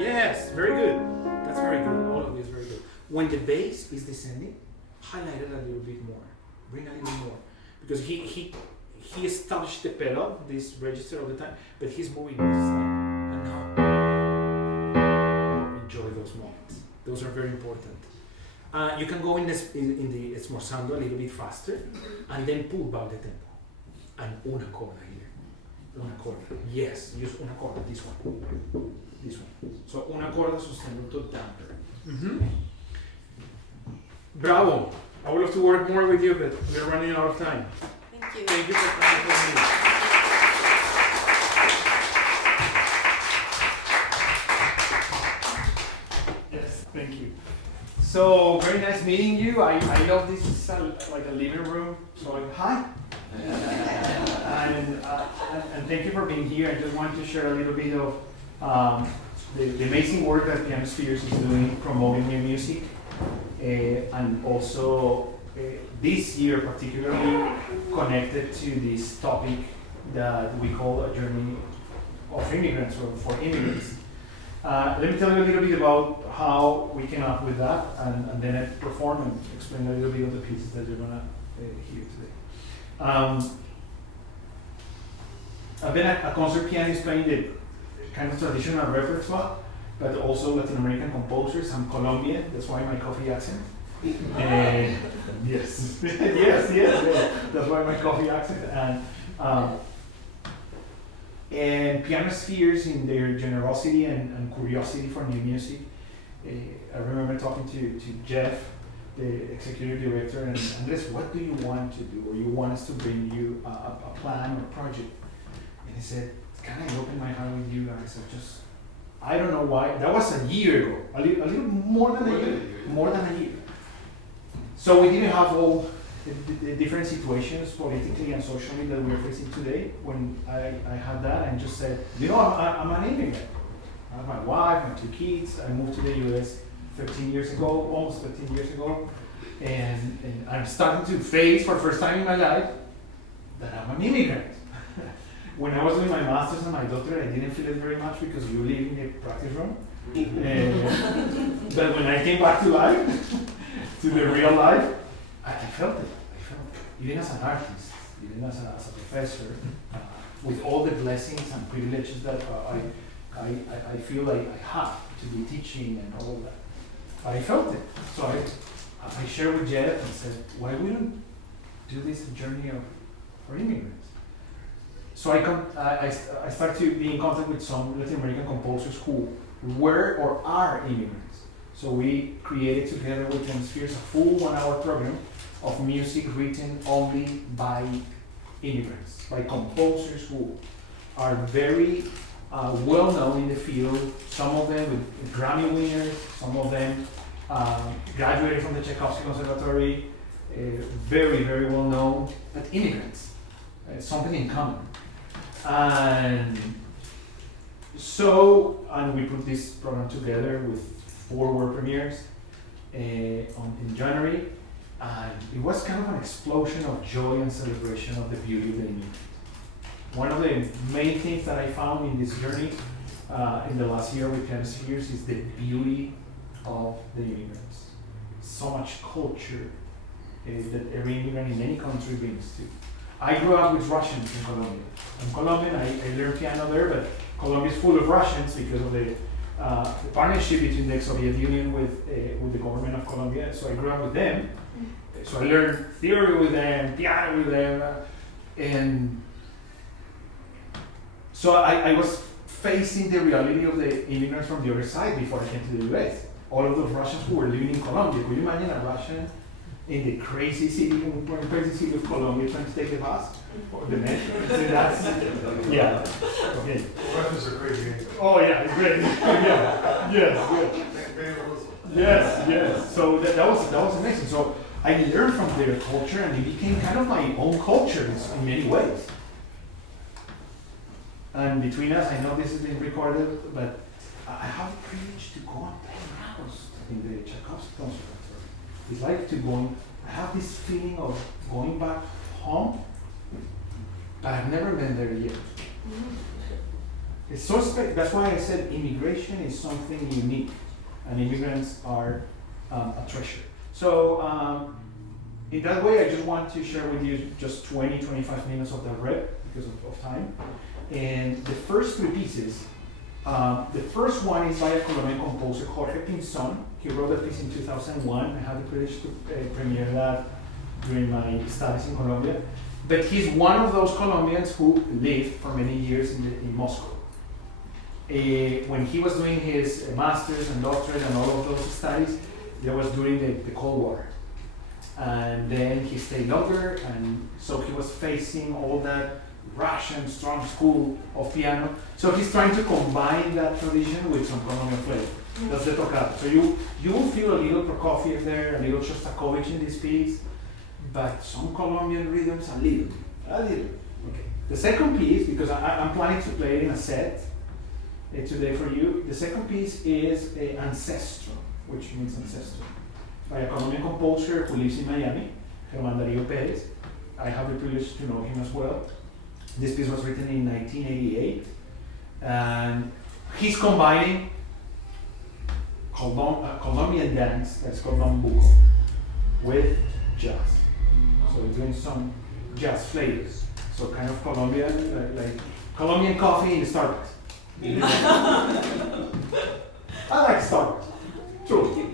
Yes, very good. That's very good. All of this is very good. When the bass is descending, highlight it a little bit more. Bring a little more. Because he established the pedal, this register all the time, but he's moving this side. And now, enjoy those moments. Those are very important. You can go in the smorzando a little bit faster, and then pull back the tempo. And una corda here. Una corda. Yes, use una corda. This one. This one. So una corda sostenuto damper. Bravo. I would love to work more with you, but we're running out of time. Thank you. Thank you for coming with me. Yes, thank you. So very nice meeting you. I love this is like a living room. So hi. And thank you for being here. I just wanted to share a little bit of the amazing work that PianoSpheres is doing promoting new music. And also this year particularly connected to this topic that we call a journey of immigrants or for immigrants. Let me tell you a little bit about how we came up with that, and then I perform and explain a little bit of the pieces that you're gonna hear today. I've been a concert pianist playing the kind of traditional repertoire, but also Latin American composers. I'm Colombian, that's why my coffee accent. Yes, yes, that's why my coffee accent. And PianoSpheres, in their generosity and curiosity for new music, I remember talking to Jeff, the executive director, and Andres, what do you want to do? Or you want us to bring you a plan or project? And he said, can I open my heart with you guys? I don't know why. That was a year ago, a little more than a year. More than a year. So we didn't have all the different situations politically and socially that we're facing today. When I had that, and just said, you know, I'm an immigrant. I have my wife, my 2 kids. I moved to the US 13 years ago, almost 13 years ago. And I'm starting to face for the first time in my life that I'm an immigrant. When I was doing my master's and my doctorate, I didn't feel it very much because you live in a practice room. But when I came back to life, to the real life, I felt it. Even as an artist, even as a professor, with all the blessings and privileges that I feel like I have to be teaching and all of that. But I felt it. So I shared with Jeff and said, why wouldn't do this journey for immigrants? So I started to be in contact with some Latin American composers who were or are immigrants. So we created together with PianoSpheres a full 1-hour program of music written only by immigrants, by composers who are very well known in the field. Some of them with Grammy winners, some of them graduated from the Tchaikovsky Conservatory, very, very well known, but immigrants, something in common. And we put this program together with 4 world premieres in January, and it was kind of an explosion of joy and celebration of the beauty of the immigrant. One of the main things that I found in this journey in the last year with PianoSpheres is the beauty of the immigrants. So much culture that every immigrant in any country brings to. I grew up with Russians in Colombia. I'm Colombian, I learned piano there, but Colombia is full of Russians because of the partnership between the Soviet Union with the government of Colombia. So I grew up with them. So I learned theory with them, piano with them, and so I was facing the reality of the immigrants from the other side before I came to the US. All of those Russians who were living in Colombia. Could you imagine a Russian in the crazy city of Colombia trying to take the bus or the metro? So that's, yeah. Okay. Russians are crazy. Oh yeah, it's great. Yeah. Yes. So that was amazing. So I learned from their culture, and it became kind of my own culture in many ways. And between us, I know this is being recorded, but I have the privilege to go and play Ramos in the Tchaikovsky Conservatory. It's like I have this feeling of going back home, but I've never been there yet. It's so that's why I said immigration is something unique, and immigrants are a treasure. So in that way, I just want to share with you just 20-25 minutes of the rep because of time. And the first 3 pieces The first one is by a Colombian composer, Jorge Pinzon. He wrote the piece in 2001. I had the privilege to premiere that during my studies in Colombia. But he's one of those Colombians who lived for many years in Moscow. When he was doing his master's and doctorate and all of those studies, that was during the Cold War. And then he stayed longer, and so he was facing all that Russian strong school of piano. So he's trying to combine that tradition with some Colombian flavor. That's the toccata. So you will feel a little Prokofiev there, a little Shostakovich in this piece, but some Colombian rhythms, a little. Okay. The second piece, because I'm planning to play it in a set today for you. The second piece is Ancestral, which means ancestral, by a Colombian composer who lives in Miami, Germán Darío Pérez. I have the privilege to know him as well. This piece was written in 1988, and he's combining Colombian dance, that's called bambuco, with jazz. So we're doing some jazz flavors. So kind of Colombian, like Colombian coffee in Starbucks. I like Starbucks. True.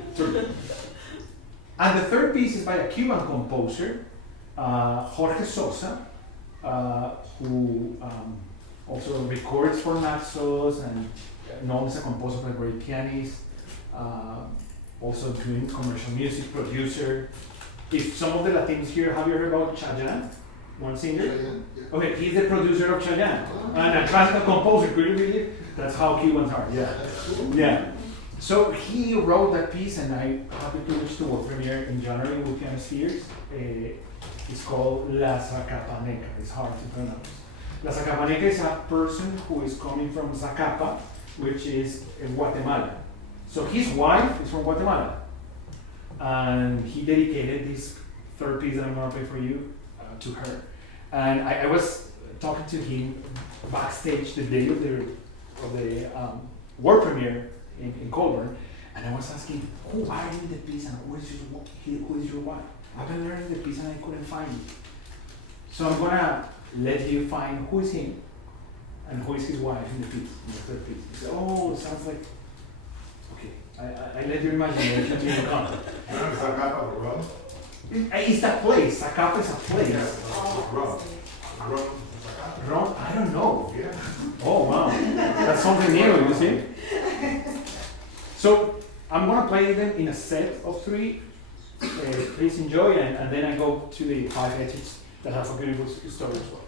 And the third piece is by a Cuban composer, Jorge Sosa, who also records for Naxos and known as a composer, a great pianist, also doing commercial music, producer. If some of the Latinos here, have you heard about Chayanne? One singer? Chayanne, yeah. Okay, he's the producer of Chayanne. And a classical composer, could you believe? That's how Cubans are, yeah. Yeah. So he wrote that piece, and I have the privilege to premiere in January with PianoSpheres. It's called La Zacapaneca. It's hard to pronounce. La Zacapaneca is a person who is coming from Zacapa, which is in Guatemala. So his wife is from Guatemala. And he dedicated this third piece that I'm going to play for you to her. And I was talking to him backstage the day of the world premiere in Colburn, and I was asking, who are you in the piece and who is your wife? I've been learning the piece and I couldn't find it. So I'm gonna let you find who is him and who is his wife in the piece, in the third piece. You say, oh, it sounds like, okay, I let your imagination be in contact. Zacapa, rum? It's that place, Zacapa is a place. Yeah, rum. Rum, Zacapa. Ron, I don't know. Yeah. Oh wow, that's something new, you see? So I'm gonna play them in a set of three. Please enjoy, and then I go to the five edges that have a beautiful story as well.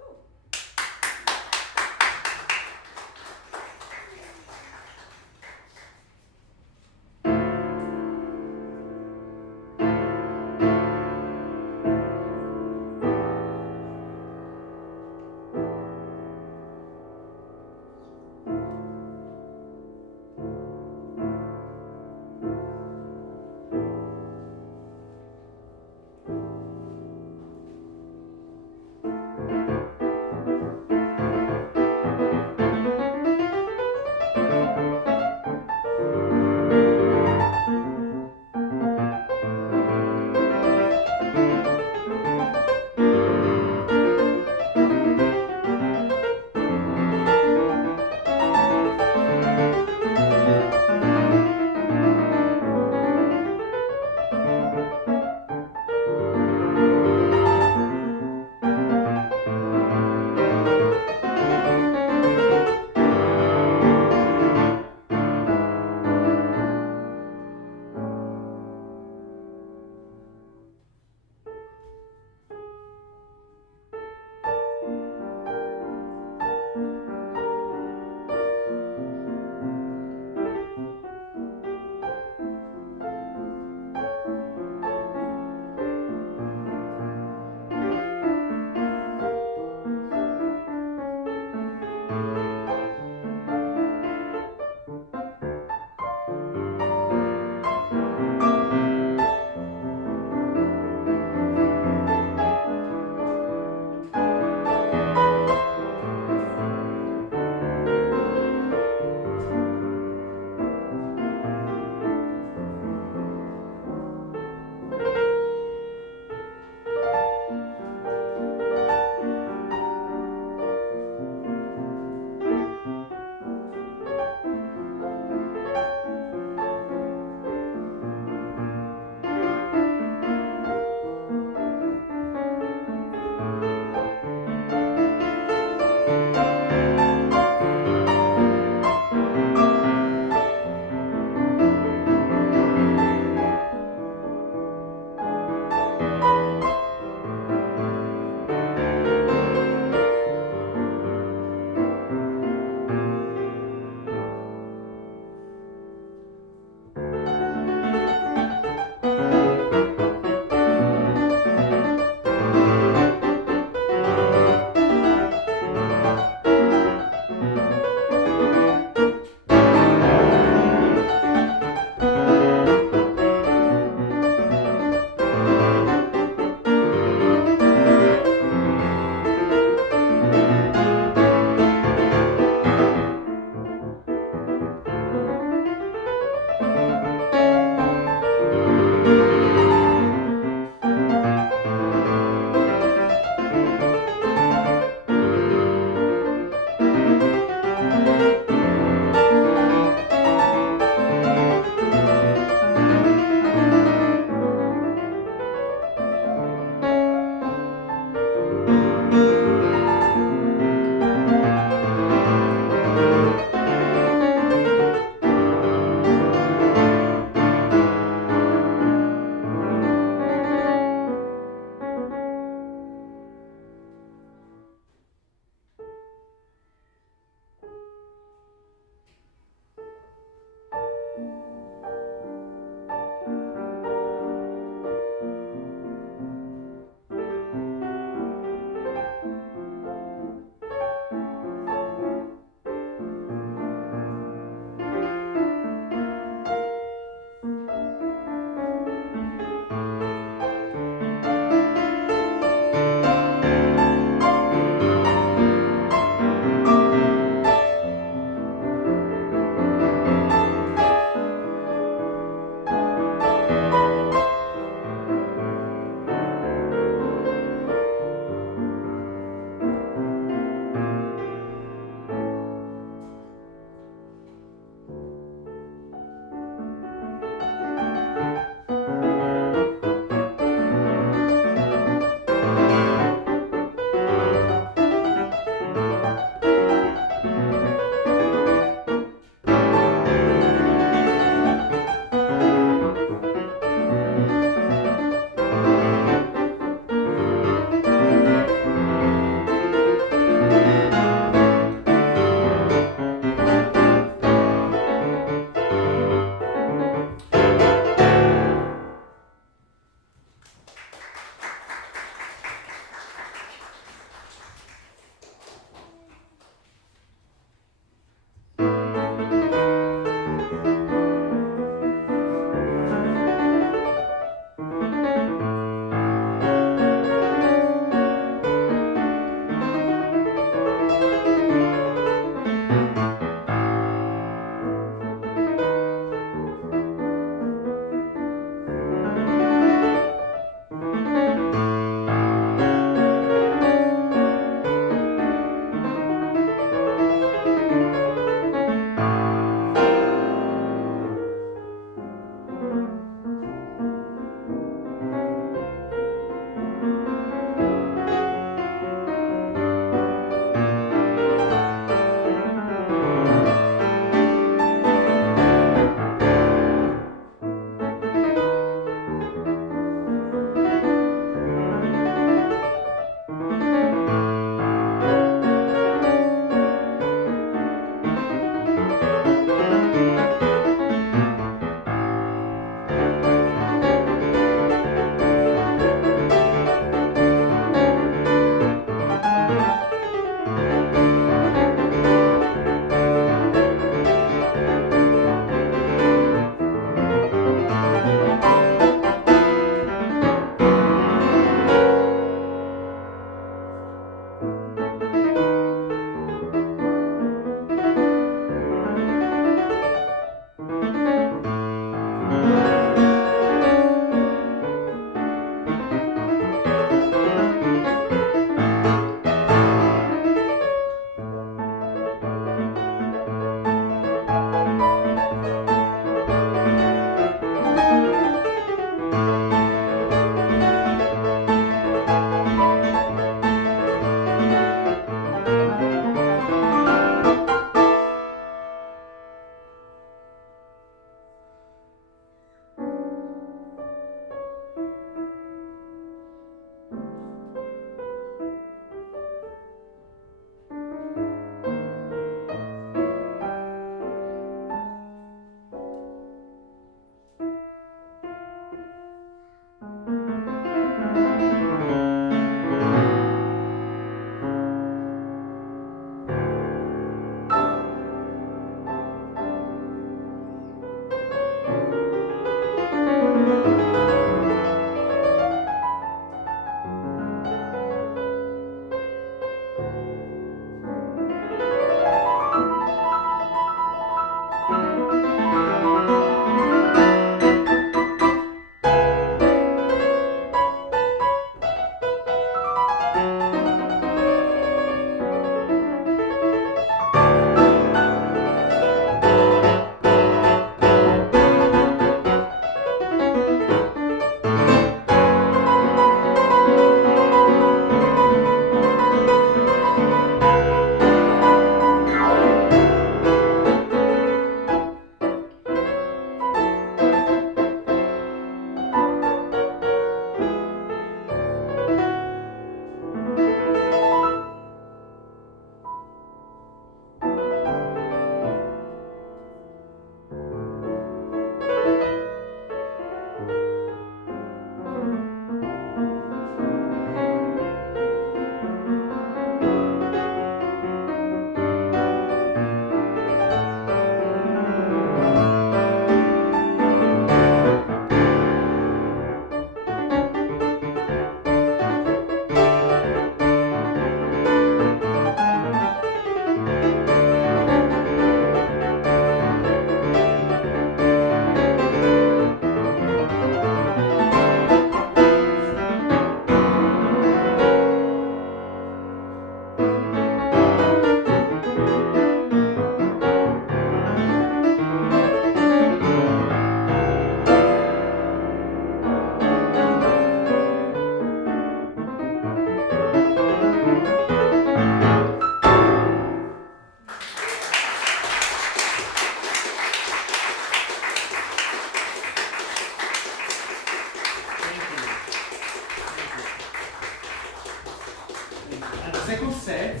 second set,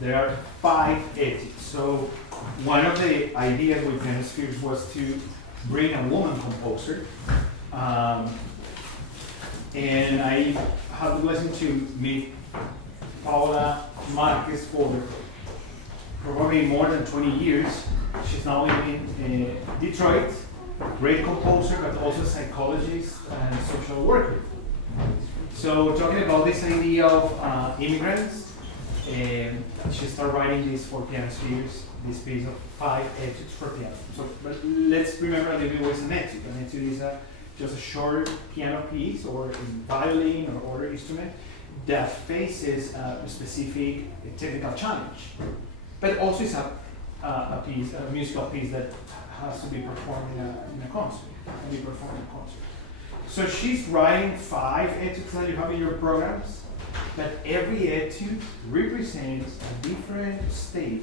there are 5 etudes. So one of the ideas with PianoSpheres was to bring a woman composer. And I had the blessing to meet Paula Marquez for probably more than 20 years. She's now living in Detroit, great composer, but also psychologist and social worker. So talking about this idea of immigrants, she started writing this for PianoSpheres, this piece of 5 etudes for piano. So, but let's remember that it was an etude. An etude is just a short piano piece or violin or other instrument that faces a specific technical challenge. But also it's a musical piece that has to be performed in a concert, can be performed in a concert. So she's writing 5 etudes that you have in your programs, but every etude represents a different stage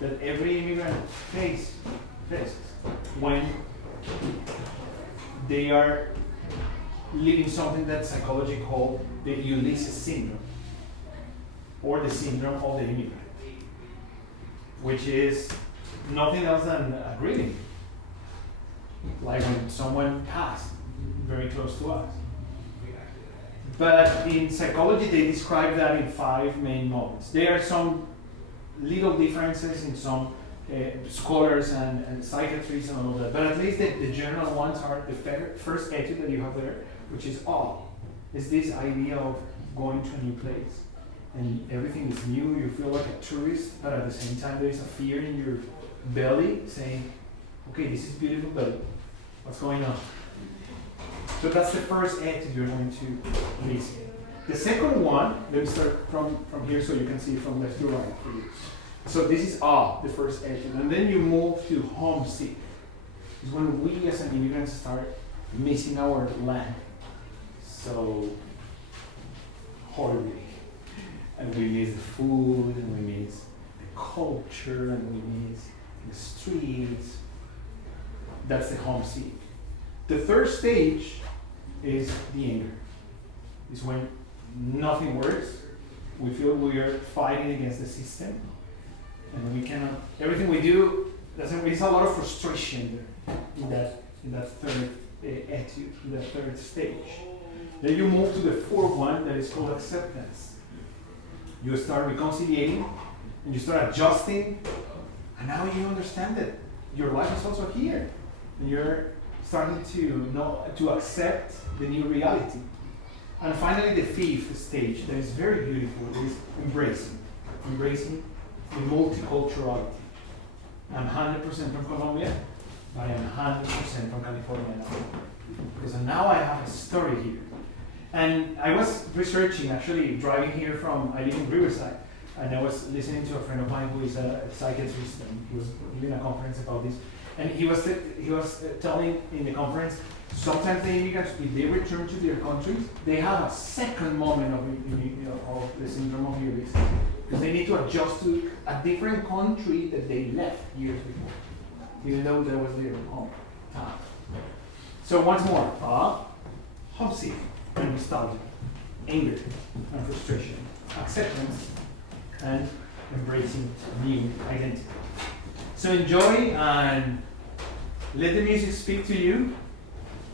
that every immigrant faces when they are living something that psychology called the Ulysses syndrome, or the syndrome of the immigrant, which is nothing else than a grieving, like when someone passed very close to us. But in psychology, they describe that in 5 main moments. There are some little differences in some scholars and psychiatrists and all of that, but at least the general ones are the first etude that you have there, which is awe. It's this idea of going to a new place and everything is new, you feel like a tourist, but at the same time there is a fear in your belly saying, okay, this is beautiful, but what's going on? So that's the first etude you're going to listen. The second one, let me start from here so you can see from left to right for you. So this is the first etude, and then you move to homesick. It's when we as an immigrant start missing our land so horribly. And we miss the food, and we miss the culture, and we miss the streets. That's the homesick. The third stage is the anger. It's when nothing works. We feel we are fighting against the system, and we cannot. Everything we do doesn't. There's a lot of frustration there in that third etude, in that third stage. Then you move to the fourth one that is called acceptance. You start reconciliating, and you start adjusting, and now you understand that your life is also here, and you're starting to accept the new reality. And finally, the fifth stage that is very beautiful is embracing the multiculturality. I'm 100% from Colombia, but I am 100% from California now, because now I have a story here. And I was researching, actually driving here I live in Riverside, and I was listening to a friend of mine who is a psychiatrist, and he was giving a conference about this. And he was telling in the conference, sometimes the immigrants, if they return to their countries, they have a second moment of the syndrome of Ulysses, because they need to adjust to a different country that they left years before, even though that was their home time. So once more, homesick and nostalgia, anger and frustration, acceptance and embracing new identity. So enjoy and let the music speak to you.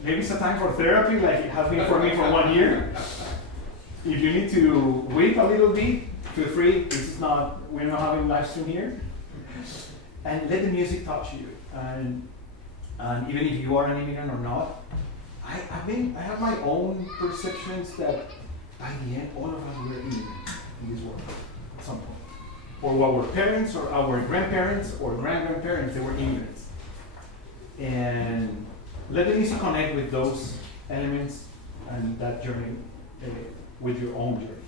Maybe it's a time for therapy, like it has been for me for 1 year. If you need to weep a little bit, feel free. We're not having live stream here. And let the music touch you. And even if you are an immigrant or not, I have my own perceptions that by the end, all of us were immigrants in this world at some point. Or our parents or our grandparents or grand-grandparents, they were immigrants. And let the music connect with those elements and that journey with your own journey.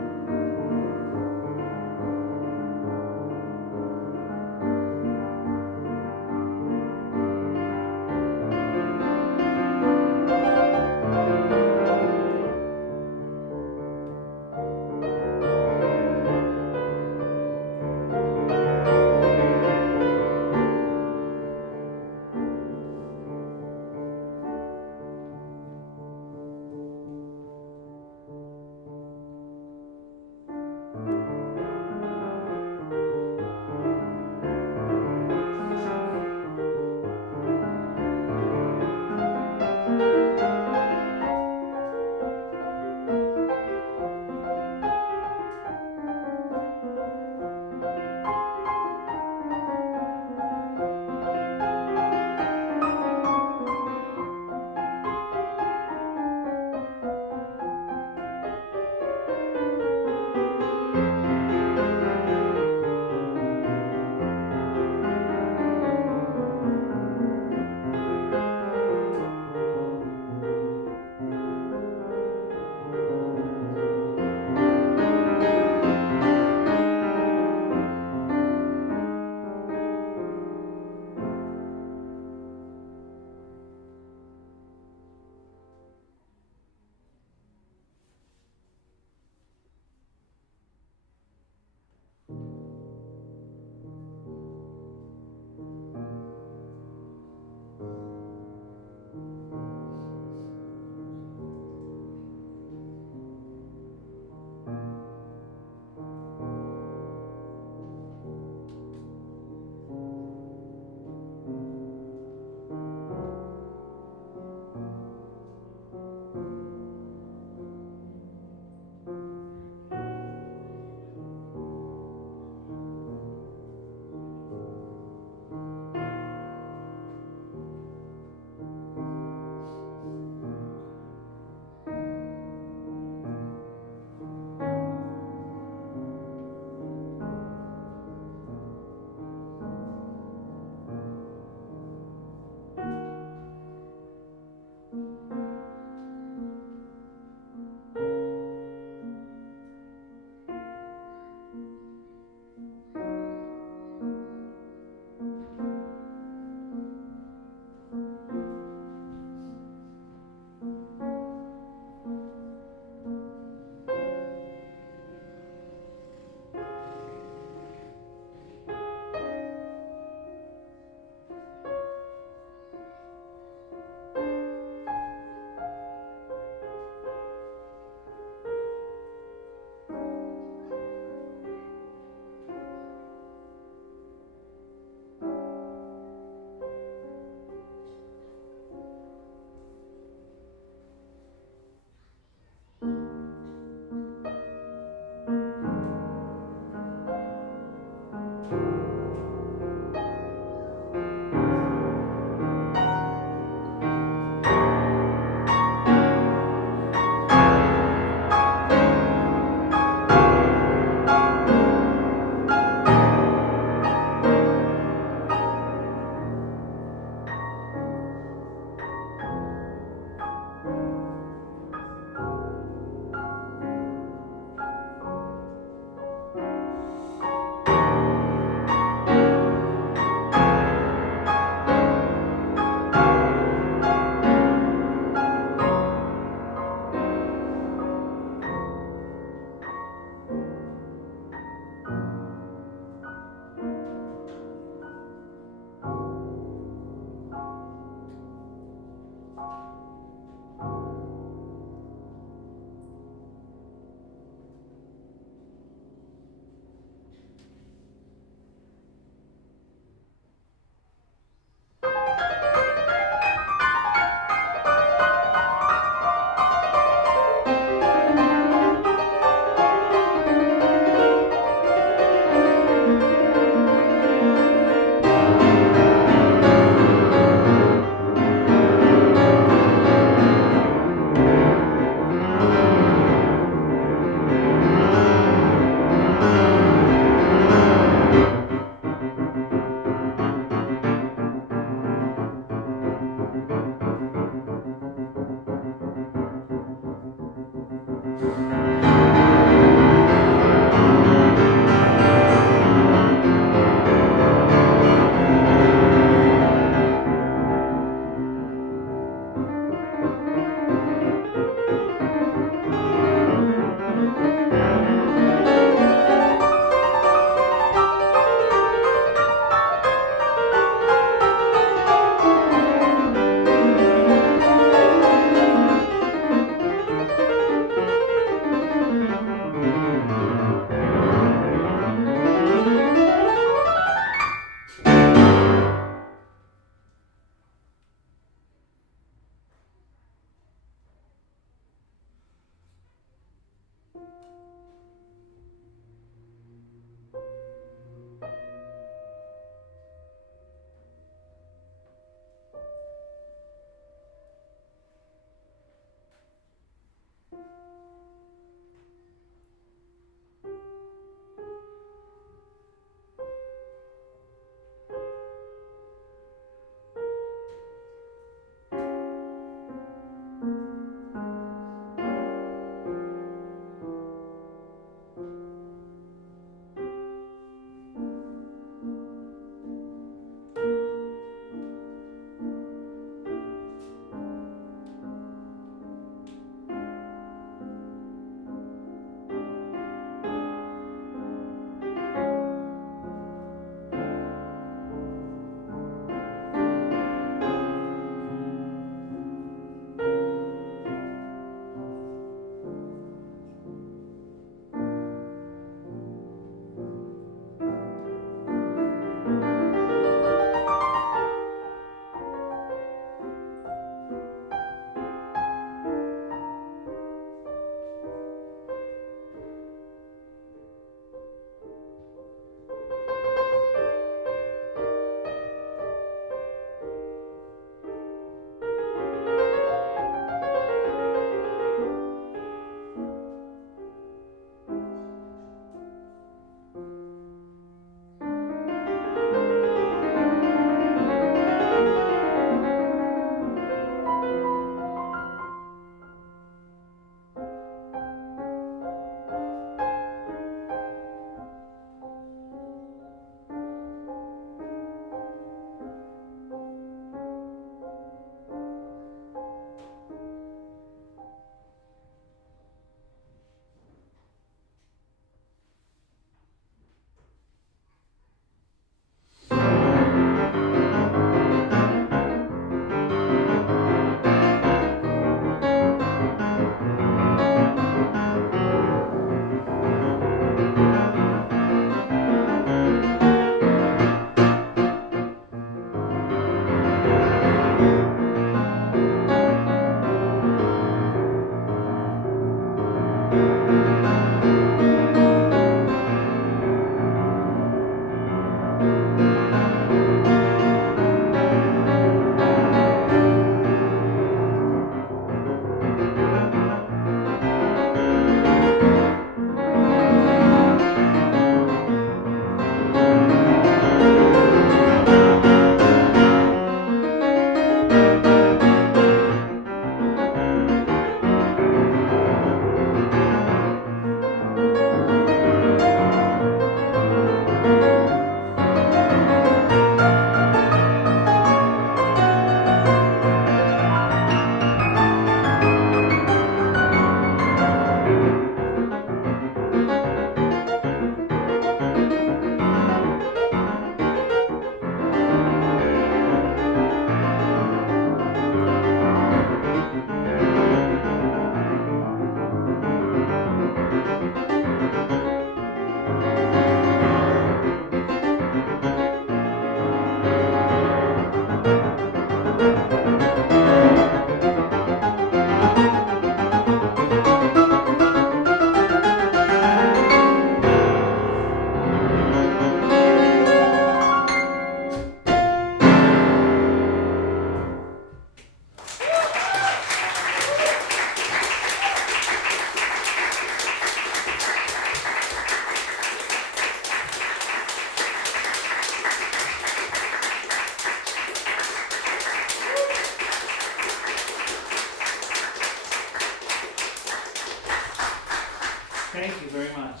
very much.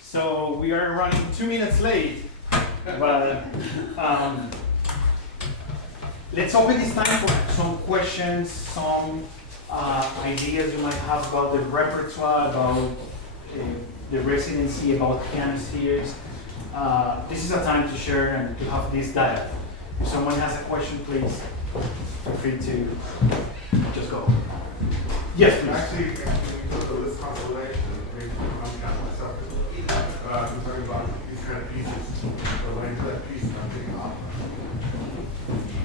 So we are running 2 minutes late, but let's open this time for some questions, some ideas you might have about the repertoire, about the residency, about PianoSpheres. This is a time to share and to have this dialogue. If someone has a question, please feel free to just go. Yes, please. Actually, when you go to this constellation, maybe I'm kind of myself, concerned about these kind of pieces. So when you do that piece, I'm thinking opera.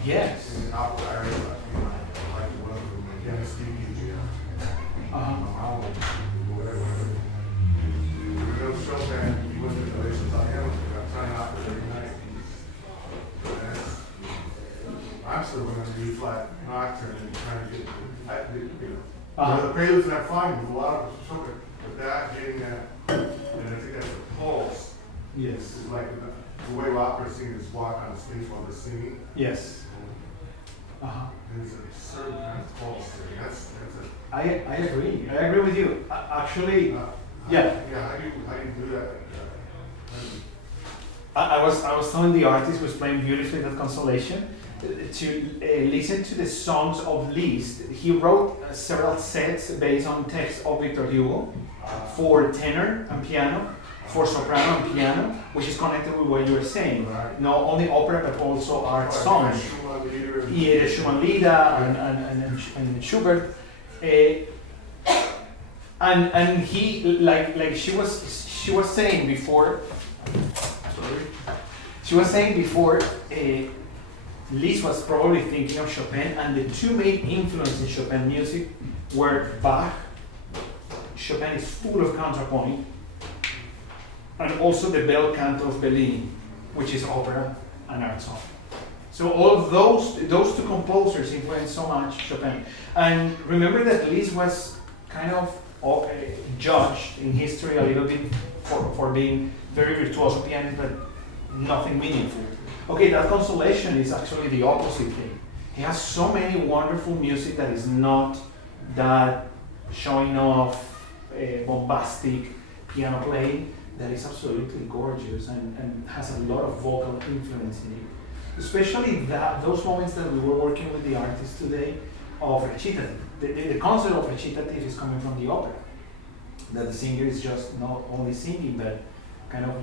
Yes. In the opera area, like the one from Again Stevie, whatever. You know, Chopin, he went to the relations on him, I'm trying opera every night. I'm still going to B flat nocturne and trying to get, the preludes are fine, with a lot of Chopin, but that, getting that, and I think that's the pulse. Yes. Is like the way opera singers walk on the stage while they're singing. Yes. There's a certain kind of pulse there. That's a. I agree. I agree with you. Actually, yeah. Yeah. How do you do that? I was telling the artist who's playing beautifully that constellation to listen to the songs of Liszt. He wrote several sets based on texts of Victor Hugo for tenor and piano, for soprano and piano, which is connected with what you were saying. Right. Not only opera but also art songs. Yeah, Schumann Lieder and Schubert. And he like she was saying before. Sorry. She was saying before. Liszt was probably thinking of Chopin, and the two main influences in Chopin music were Bach. Chopin is full of counterpoint, and also the bel canto of Bellini, which is opera and art song. So all of those two composers influenced so much Chopin. And remember that Liszt was kind of judged in history a little bit for being very virtuoso pianist, but nothing meaningful. Okay, that constellation is actually the opposite thing. He has so many wonderful music that is not that showing off bombastic piano playing, that is absolutely gorgeous and has a lot of vocal influence in it. Especially those moments that we were working with the artists today of recitative. The concept of recitative is coming from the opera. That the singer is just not only singing, but kind of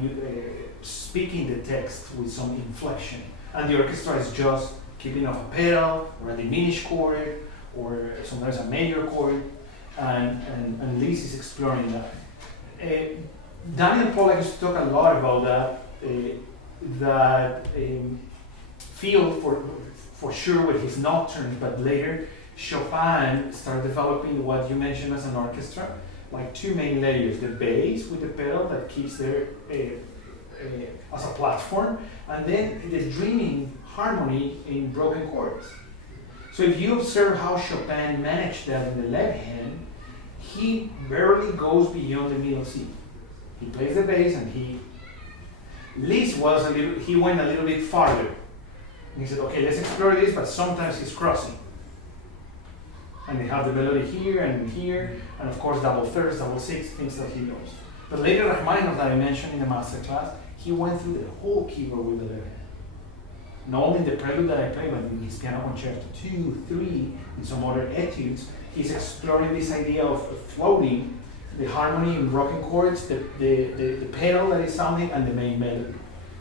speaking the text with some inflection. And the orchestra is just keeping off a pedal, or a diminished chord, or sometimes a major chord, and Liszt is exploring that. Daniel Pollack used to talk a lot about that field for sure with his nocturnes, but later Chopin started developing what you mentioned as an orchestra, like two main layers: the bass with the pedal that keeps there as a platform, and then the dreaming harmony in broken chords. So if you observe how Chopin managed that in the left hand, he barely goes beyond the middle C. He plays the bass, and Liszt went a little bit farther. And he said, okay, let's explore this, but sometimes he's crossing. And they have the melody here, and of course double thirds, double sixths, things that he knows. But later Rachmaninoff, that I mentioned in the Masterclass, he went through the whole keyboard with the left hand. Not only the prelude that I played, but in his piano concerto 2, 3, and some other etudes, he's exploring this idea of floating the harmony in broken chords, the pedal that is sounding, and the main melody.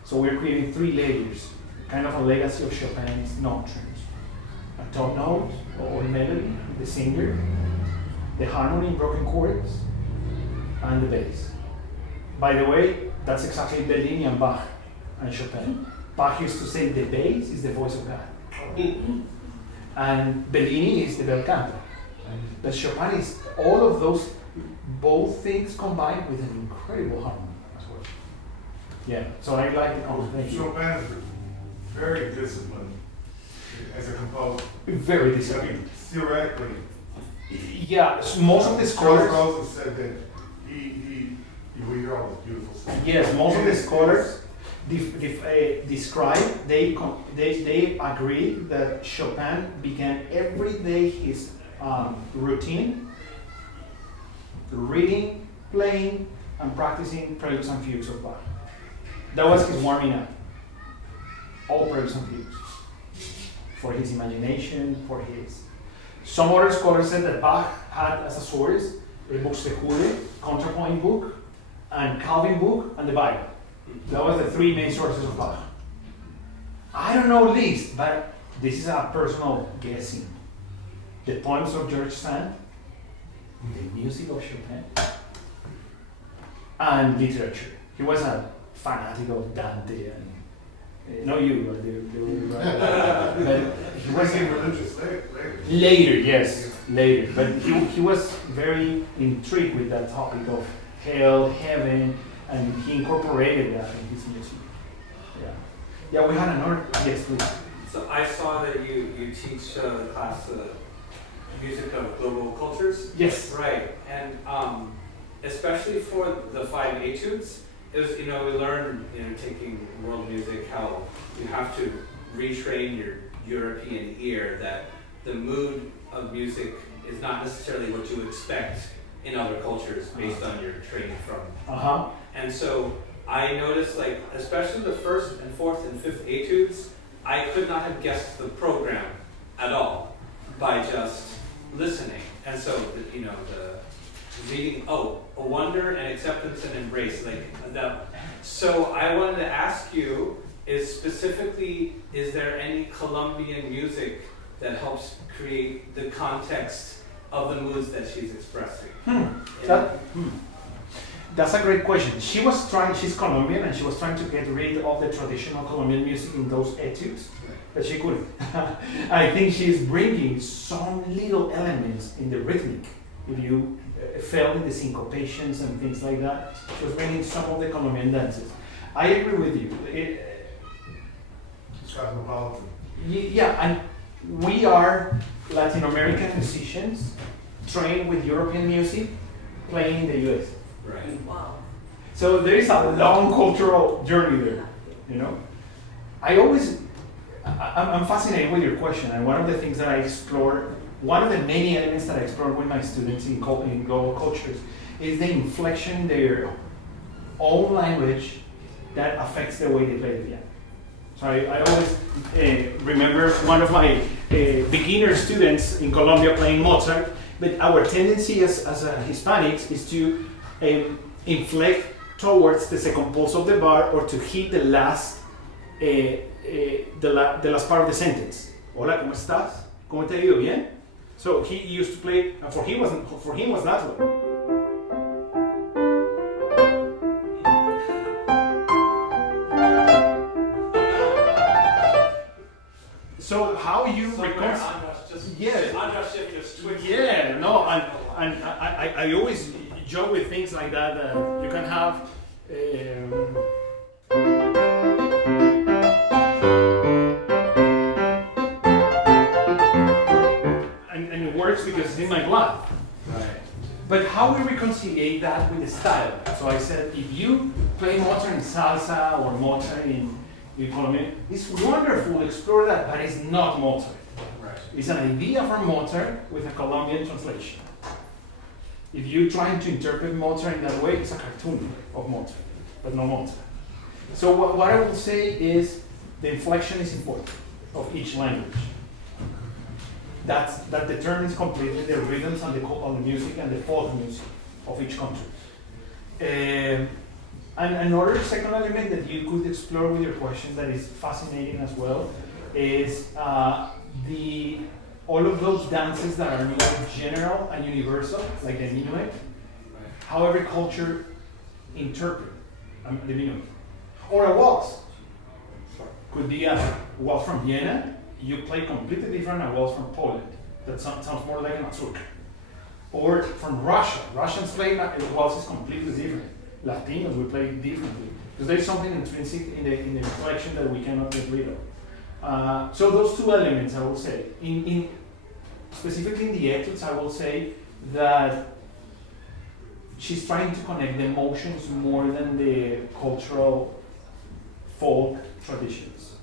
So we're creating three layers, kind of a legacy of Chopin's nocturnes. A top note or melody, the singer, the harmony in broken chords, and the bass. By the way, that's exactly Bellini and Bach and Chopin. Bach used to say the bass is the voice of God, and Bellini is the bel canto. But Chopin is all of those, both things combined with an incredible harmony as well. Yeah, so I like the conversation. Chopin is very disciplined as a composer. Very I disciplined. mean, theoretically, Yeah, most of the scholars. Rosen said that we hear all this beautiful stuff. Yes, most of the scholars describe, they agree that Chopin began every day his routine, reading, playing, and practicing preludes and fugues of Bach. That was his warming up. All preludes and fugues. For his imagination, for his... Some other scholars said that Bach had as a source a Buxtehude contrapoint book, and Calvin book, and the Bible. That was the three main sources of Bach. I don't know least, but this is a personal guessing. The poems of George Sand, the music of Chopin, and literature. He was a fanatic of Dante and no, you, but he was Became religious later. later, yes, later. But he was very intrigued with that topic of hell, heaven, and he incorporated that in his music. Yeah, yeah. We had another. Yes, please. So I saw that you teach the class music of global cultures. Yes. Right, and especially for the 5 etudes, it was, we learned, taking world music, how you have to retrain your European ear that the mood of music is not necessarily what you expect in other cultures based on your training from. And so I noticed, like, especially the first and fourth and fifth etudes, I could not have guessed the program at all by just listening. And so, the reading, a wonder and acceptance and embrace, like that. So I wanted to ask you, is there any Colombian music that helps create the context of the moods that she's expressing? That's a great question. She's Colombian, and she was trying to get rid of the traditional Colombian music in those etudes, but she couldn't. I think she's bringing some little elements in the rhythmic. If you felt in the syncopations and things like that, she was bringing some of the Colombian dances. I agree with you. It's cosmopolitan. Yeah, and we are Latin American musicians trained with European music, playing in the US. Right. Wow. So there is a long cultural journey there, I'm fascinated with your question, and one of the things that I explore, one of the many elements that I explore with my students in global cultures is the inflection in their own language that affects the way they play the piano. So I always remember one of my beginner students in Colombia playing Mozart, but our tendency as Hispanics is to inflect towards the second pulse of the bar or to hit the last the last part of the sentence. Hola, ¿cómo estás? ¿Cómo te ha ido? Bien? So he used to play, and for him was natural. So how you reconcile? Yeah, no, and I always joke with things like that. You can have. And it works because it's in my blood. Right. But how we reconcile that with the style? So I said, if you play Mozart in salsa or Mozart in Colombia, it's wonderful to explore that, but it's not Mozart. Right. It's an idea from Mozart with a Colombian translation. If you're trying to interpret Mozart in that way, it's a cartoon of Mozart, but no Mozart. So what I will say is the inflection is important of each language. That determines completely the rhythms and the music and the folk music of each country. And another second element that you could explore with your question that is fascinating as well is all of those dances that are more general and universal, like the minuet, how every culture interpret the minuet. Or a waltz. Could be a waltz from Vienna. You play completely different a waltz from Poland. That sounds more like a mazurka. Or from Russia. Russians play waltzes completely different. Latinos will play differently. Because there's something intrinsic in the reflection that we cannot get rid of. So those two elements, I will say. Specifically in the etudes, I will say that she's trying to connect the emotions more than the cultural folk traditions.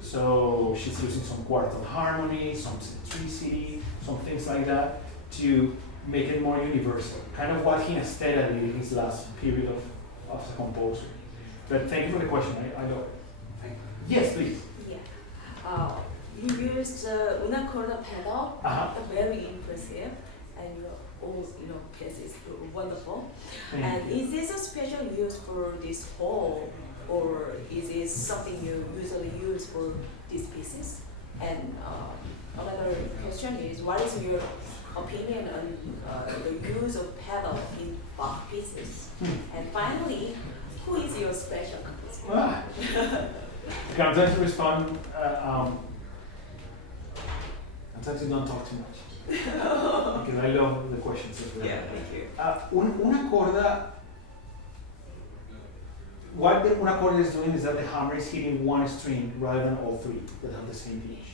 So she's using some quartal harmony, some centricity, some things like that to make it more universal, kind of what he studied in his last period of the composer. But thank you for the question, I love it. Thank Yes, please. Yeah. You used una corda pedal, very impressive, and all pieces wonderful. And is this a special use for this hall, or is it something you usually use for these pieces? And another question is, what is your opinion on the use of pedal in Bach pieces? And finally, who is your special composer? Can I try to respond? I'm trying to not talk too much. Because I love the questions as well. Yeah, thank you. Una corda, what the una corda is doing is that the hammer is hitting one string rather than all three that have the same pitch.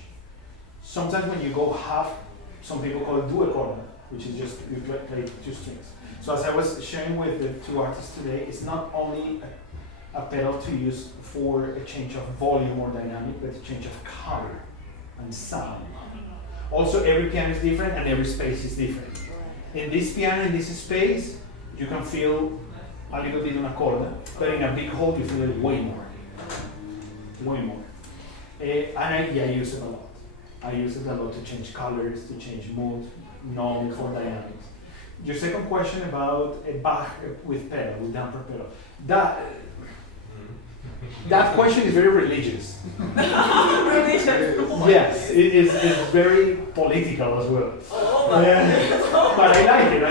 Sometimes when you go half, some people call it dual corda, which is just you play two strings. So as I was sharing with the two artists today, it's not only a pedal to use for a change of volume or dynamic, but a change of color and sound. Also, every piano is different and every space is different. In this piano, in this space, you can feel a little bit on a corda, but in a big hole, you feel it way more. Way more. And I use it a lot. I use it a lot to change colors, to change mood, not for dynamics. Your second question about a Bach with pedal, with damper pedal. That question is very religious. Yes, it's very political as well. But I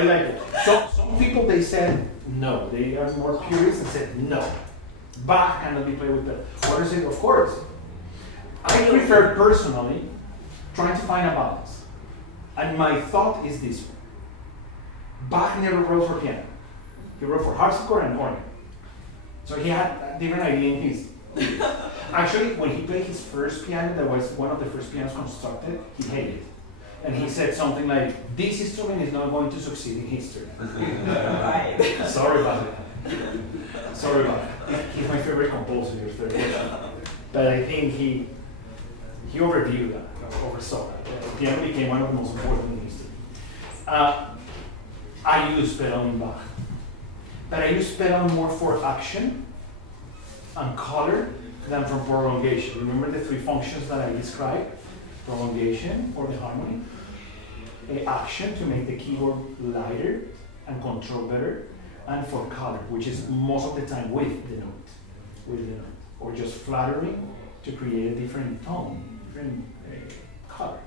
like it. Some people, they said no. They are more purists and said no. Bach cannot be played with pedal. Others say, of course. I prefer personally trying to find a balance. And my thought is this one. Bach never wrote for piano. He wrote for harpsichord and organ. So he had a different idea in his. Actually, when he played his first piano, that was one of the first pianos constructed, he hated it. And he said something like, this instrument is not going to succeed in history. Sorry about it. Sorry about it. He's my favorite composer, your third question. But I think he overviewed that, oversaw that. The piano became one of the most important in history. I use pedal in Bach. But I use pedal more for action and color than for prolongation. Remember the three functions that I described? Prolongation for the harmony, action to make the keyboard lighter and control better, and for color, which is most of the time with the note, or just flattering to create a different tone, different color.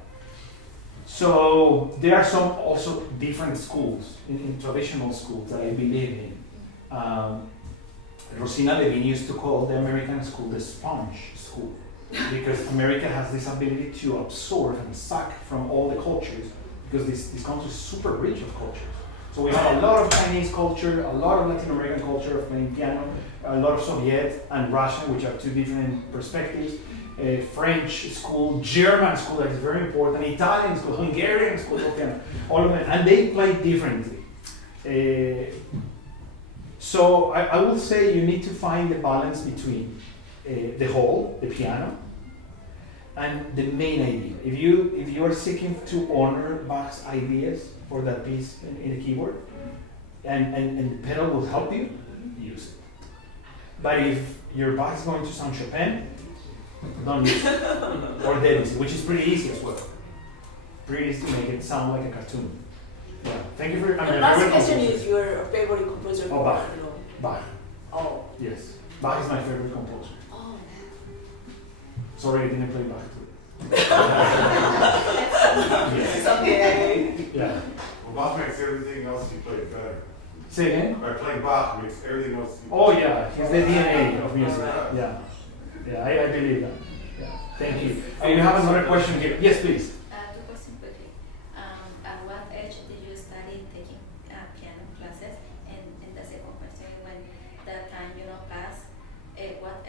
So there are some also different schools, in traditional schools that I believe in. Rosina Levine used to call the American school the sponge school, because America has this ability to absorb and suck from all the cultures, because this country is super rich of cultures. So we have a lot of Chinese culture, a lot of Latin American culture of playing piano, a lot of Soviet and Russian, which are two different perspectives, French school, German school that is very important, Italian school, Hungarian school of piano, all of them, and they play differently. So I will say you need to find the balance between the whole, the piano, and the main idea. If you are seeking to honor Bach's ideas for that piece in the keyboard, and the pedal will help you, use it. But if your Bach is going to sound Chopin, don't use it. Or Debussy, which is pretty easy as well. Pretty easy to make it sound like a cartoon. Yeah. Thank you for your The last question is your favorite composer for Bach. Bach. Oh. Yes. Bach is my favorite composer. Oh. Sorry I didn't play Bach today. It's okay. Yeah. Well, Bach makes everything else he played better. Say again? By playing Bach makes everything else. Oh yeah, he's the DNA of music. Alright. Yeah. Yeah, I believe that. Yeah. Thank you. You have another question here. Yes, please. Two questions quickly. At what age did you study taking piano classes? And the second question, when that time passed, what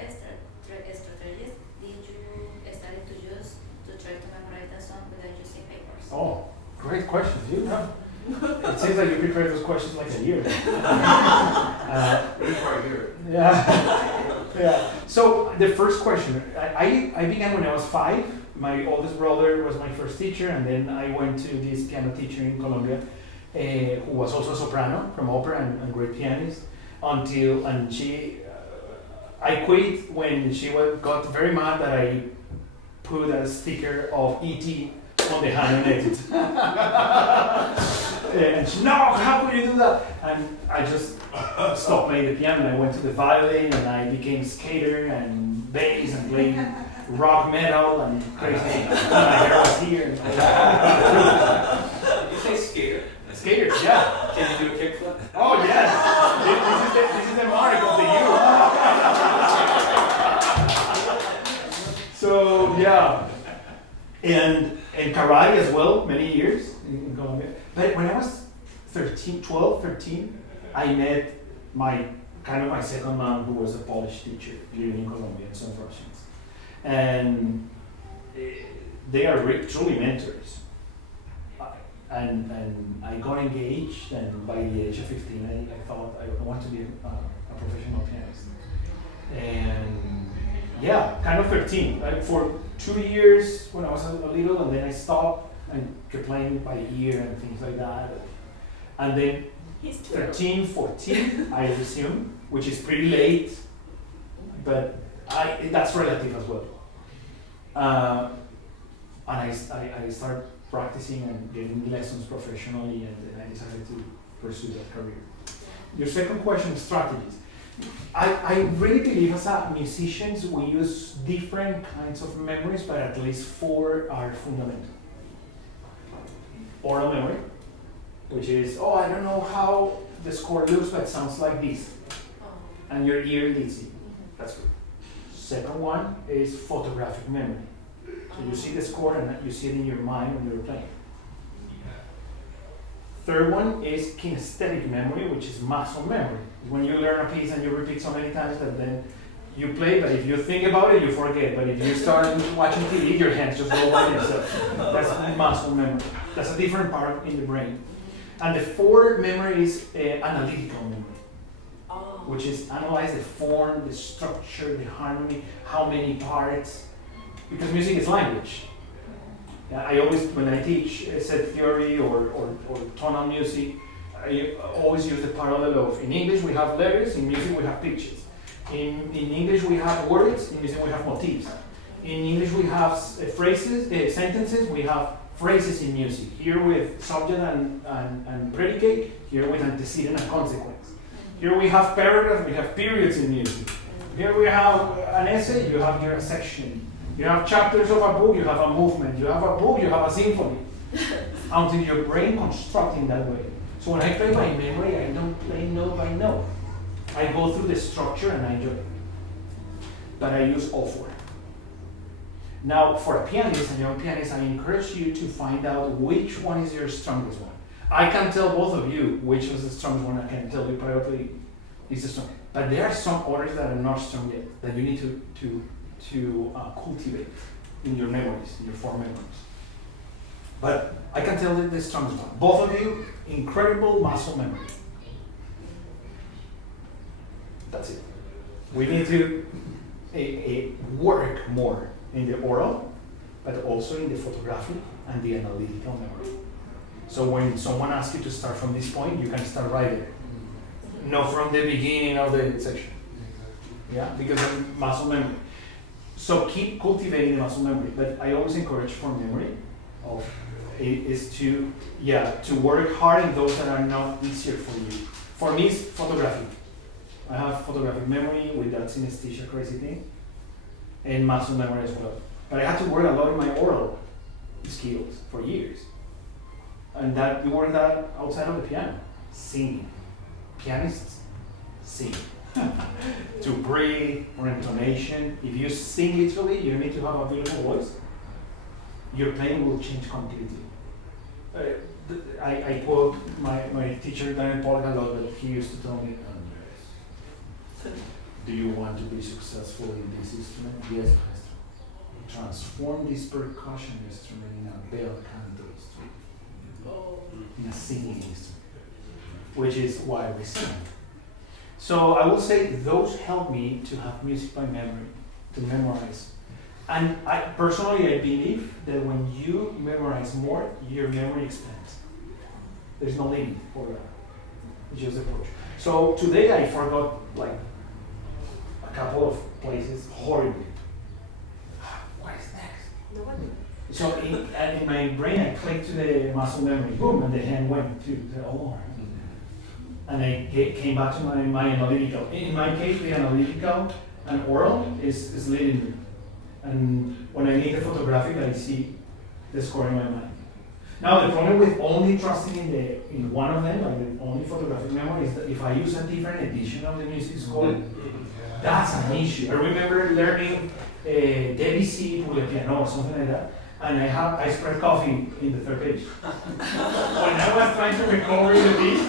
strategies did you study to use to try to memorize the song without using papers? Oh, great questions. You have. It seems like you prepared those questions like a year. Really quite here. Yeah. Yeah. So the first question, I began when I was 5. My oldest brother was my first teacher, and then I went to this piano teacher in Colombia. who was also a soprano from opera and great pianist, and she, I quit when she got very mad that I put a sticker of E.T. on the hand and edit. And she, no, how could you do that? And I just stopped playing the piano and I went to the violin and I became skater and bass and played rock metal and crazy. My hair was here. Did you say skater? Skater, yeah. Can you do a kickflip? Oh yes. This is the mark of the youth. So yeah. And karate as well, many years in Colombia. But when I was 12, 13, I met my second mom, who was a Polish teacher living in Colombia, and some Russians. And they are truly mentors. And I got engaged, and by the age of 15, I thought I want to be a professional pianist. And yeah, kind of 13. Like for 2 years when I was a little, and then I stopped and kept playing by ear and things like that. And then 13, 14, I resumed, which is pretty late, but that's relative as well. And I started practicing and getting lessons professionally, and then I decided to pursue that career. Your second question, strategies. I really believe as musicians we use different kinds of memories, but at least 4 are fundamental. Oral memory, which is, I don't know how the score looks, but it sounds like this. And your ear leads you. That's good. Second one is photographic memory. So you see the score and you see it in your mind when you're playing. Third one is kinesthetic memory, which is muscle memory. When you learn a piece and you repeat so many times that then you play, but if you think about it, you forget. But if you start watching TV, your hands just go by themselves. That's muscle memory. That's a different part in the brain. And the fourth memory is analytical memory, which is analyze the form, the structure, the harmony, how many parts, because music is language. I always, when I teach set theory or tonal music, I always use the parallel of, in English we have letters, in music we have pictures. In English we have words, in music we have motifs. In English we have phrases, sentences, we have phrases in music. Here with subject and predicate, here with antecedent and consequence. Here we have paragraphs, we have periods in music. Here we have an essay, you have here a section. You have chapters of a book, you have a movement. You have a book, you have a symphony. Until your brain constructs in that way. So when I play by memory, I don't play note by note. I go through the structure and I enjoy it. But I use all 4. Now, for a pianist, a young pianist, I encourage you to find out which one is your strongest one. I can tell both of you which is the strongest one. I can tell you privately is the strongest. But there are some others that are not strong yet, that you need to cultivate in your memories, in your 4 memories. But I can tell you the strongest one. Both of you, incredible muscle memory. That's it. We need to work more in the oral, but also in the photographic and the analytical memory. So when someone asks you to start from this point, you can start right there. Not from the beginning of the section. Yeah, because of muscle memory. So keep cultivating the muscle memory, but I always encourage for memory to work hard in those that are not easier for you. For me, it's photography. I have photographic memory with that synesthesia crazy thing, and muscle memory as well. But I had to work a lot in my oral skills for years, and that you work that outside of the piano, singing. Pianists sing. To breathe or intonation. If you sing literally, you need to have a beautiful voice. Your playing will change completely. I quote my teacher Daniel Polk a lot, but he used to tell me, Andres, do you want to be successful in this instrument? Yes, maestro. Transform this percussion instrument in a bel canto instrument, in a singing instrument, which is why we sing. So I will say those help me to have music by memory, to memorize. And I believe that when you memorize more, your memory expands. There's no limit for that. It's just approach. So today I forgot like a couple of places horribly. What is next? So in my brain I clicked to the muscle memory, boom, and the hand went to the oh. And I came back to my analytical. In my case, the analytical and oral is leading me. And when I make the photographic, I see the score in my mind. Now the problem with only trusting in one of them, like the only photographic memory, is that if I use a different edition of the music score, that's an issue. I remember learning Debussy pour le piano or something like that, and I spread coffee in the third page. When I was trying to recover the piece,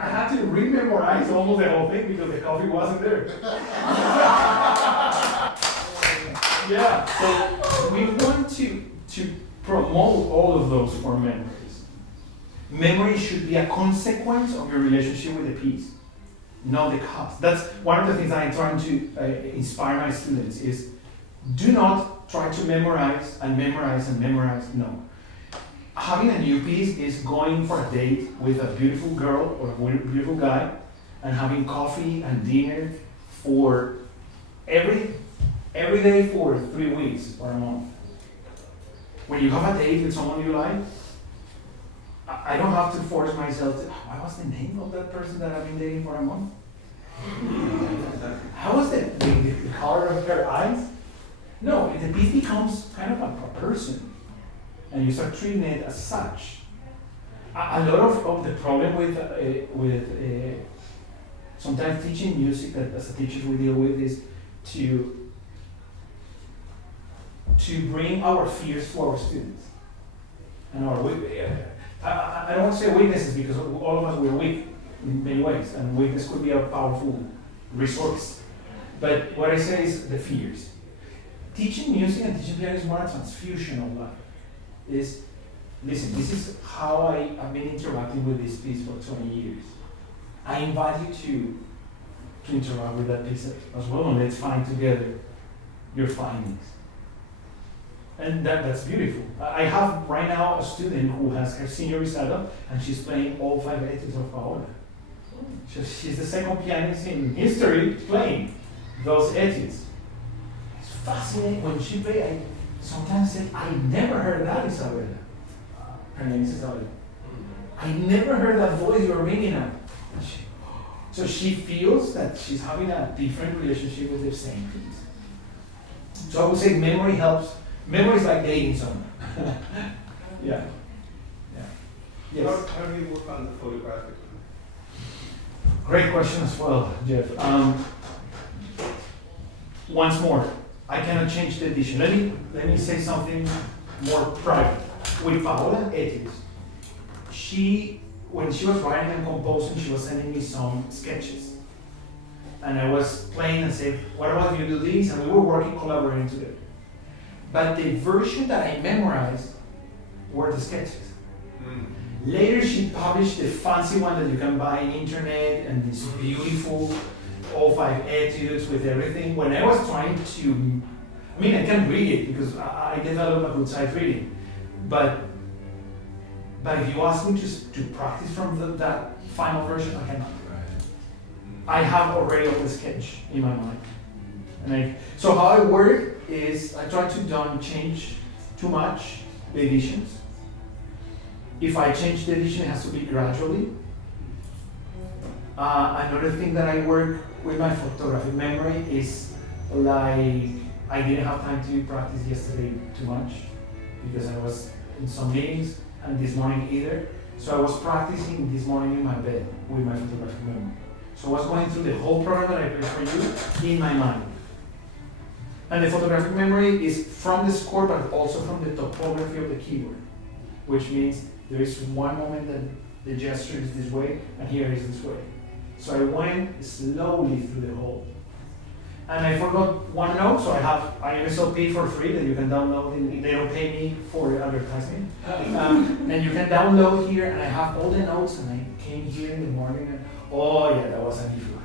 I had to re-memorize almost the whole thing because the coffee wasn't there. Yeah, so we want to promote all of those for memories. Memory should be a consequence of your relationship with the piece, not the cause. That's one of the things I'm trying to inspire my students is do not try to memorize and memorize and memorize. No. Having a new piece is going for a date with a beautiful girl or a beautiful guy and having coffee and dinner for every day for 3 weeks or a month. When you have a date with someone you like, I don't have to force myself to, what was the name of that person that I've been dating for a month? How was the color of her eyes? No, the piece becomes kind of a person, and you start treating it as such. A lot of the problem with sometimes teaching music that as a teacher we deal with is to bring our fears to our students. And I don't want to say weaknesses because all of us we're weak in many ways, and weakness could be a powerful resource. But what I say is the fears. Teaching music and teaching piano is more a transfusion of life. Listen, this is how I have been interacting with this piece for 20 years. I invite you to interact with that piece as well, and let's find together your findings. And that's beautiful. I have right now a student who has her senior recital, and she's playing all 5 etudes of Paola. She's the second pianist in history playing those etudes. It's fascinating. When she plays, I sometimes say, I never heard that, Isabella. Her name is Isabella. I never heard that voice you're ringing at. So she feels that she's having a different relationship with the same piece. So I would say memory helps. Memory is like dating someone. Yeah. Yes. How do you work on the photographic? Great question as well, Jeff. Once more, I cannot change the edition. Let me say something more private. With Paola Etis, when she was writing and composing, she was sending me some sketches. And I was playing and said, what about you do this? And we were working, collaborating together. But the version that I memorized were the sketches. Later she published the fancy one that you can buy on the internet, and this beautiful all 5 etudes with everything. When I was trying to, I can read it because I developed a good sight reading. But if you ask me to practice from that final version, I cannot. I have already the sketch in my mind. So how I work is I try to don't change too much the editions. If I change the edition, it has to be gradually. Another thing that I work with my photographic memory is like I didn't have time to practice yesterday too much because I was in some meetings and this morning either. So I was practicing this morning in my bed with my photographic memory. So I was going through the whole program that I played for you in my mind. And the photographic memory is from the score, but also from the topography of the keyboard, which means there is one moment that the gesture is this way, and here is this way. So I went slowly through the whole. And I forgot one note, so I have IMSLP for free that you can download. They don't pay me for advertising. And you can download here, and I have all the notes, and I came here in the morning, and oh yeah, that was an E flat.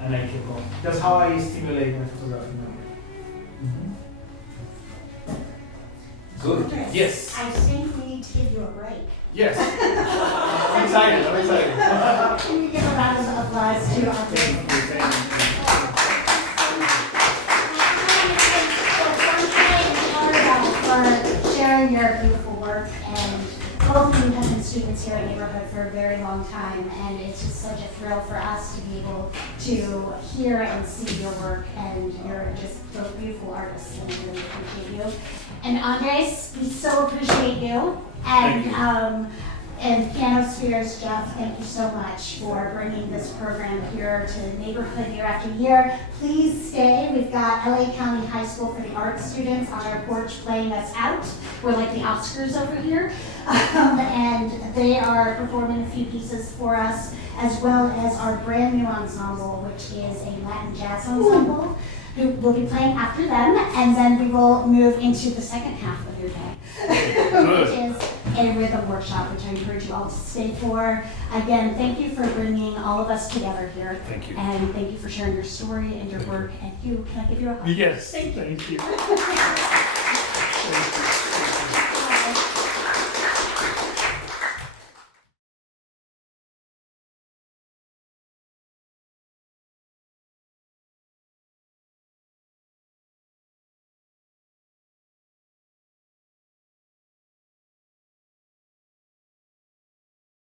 And I kept going. That's how I stimulate my photographic memory. Good. Andres, Yes. I think we need to give you a break. Yes. excited, I'm excited. Can we give a round of applause to Andres? For sharing your beautiful work, and both of you have been students here at Neighborhood for a very long time, and it's just such a thrill for us to be able to hear and see your work, and you're just both beautiful artists, and I really appreciate you. And Andres, we so appreciate you, Thank you. And PianoSpheres, Jeff, thank you so much for bringing this program here to Neighborhood year after year. Please stay. We've got LA County High School for the Arts students on our porch playing us out. We're like the Oscars over here. And they are performing a few pieces for us, as well as our brand new ensemble, which is a Latin jazz ensemble, who will be playing after them. And then we will move into the second half of your day, which is a rhythm workshop, which I encourage you all to stay for. Again, thank you for bringing all of us together here. Thank you. And thank you for sharing your story and your work. And can I give you a hug? Yes, Thank you. Thank you.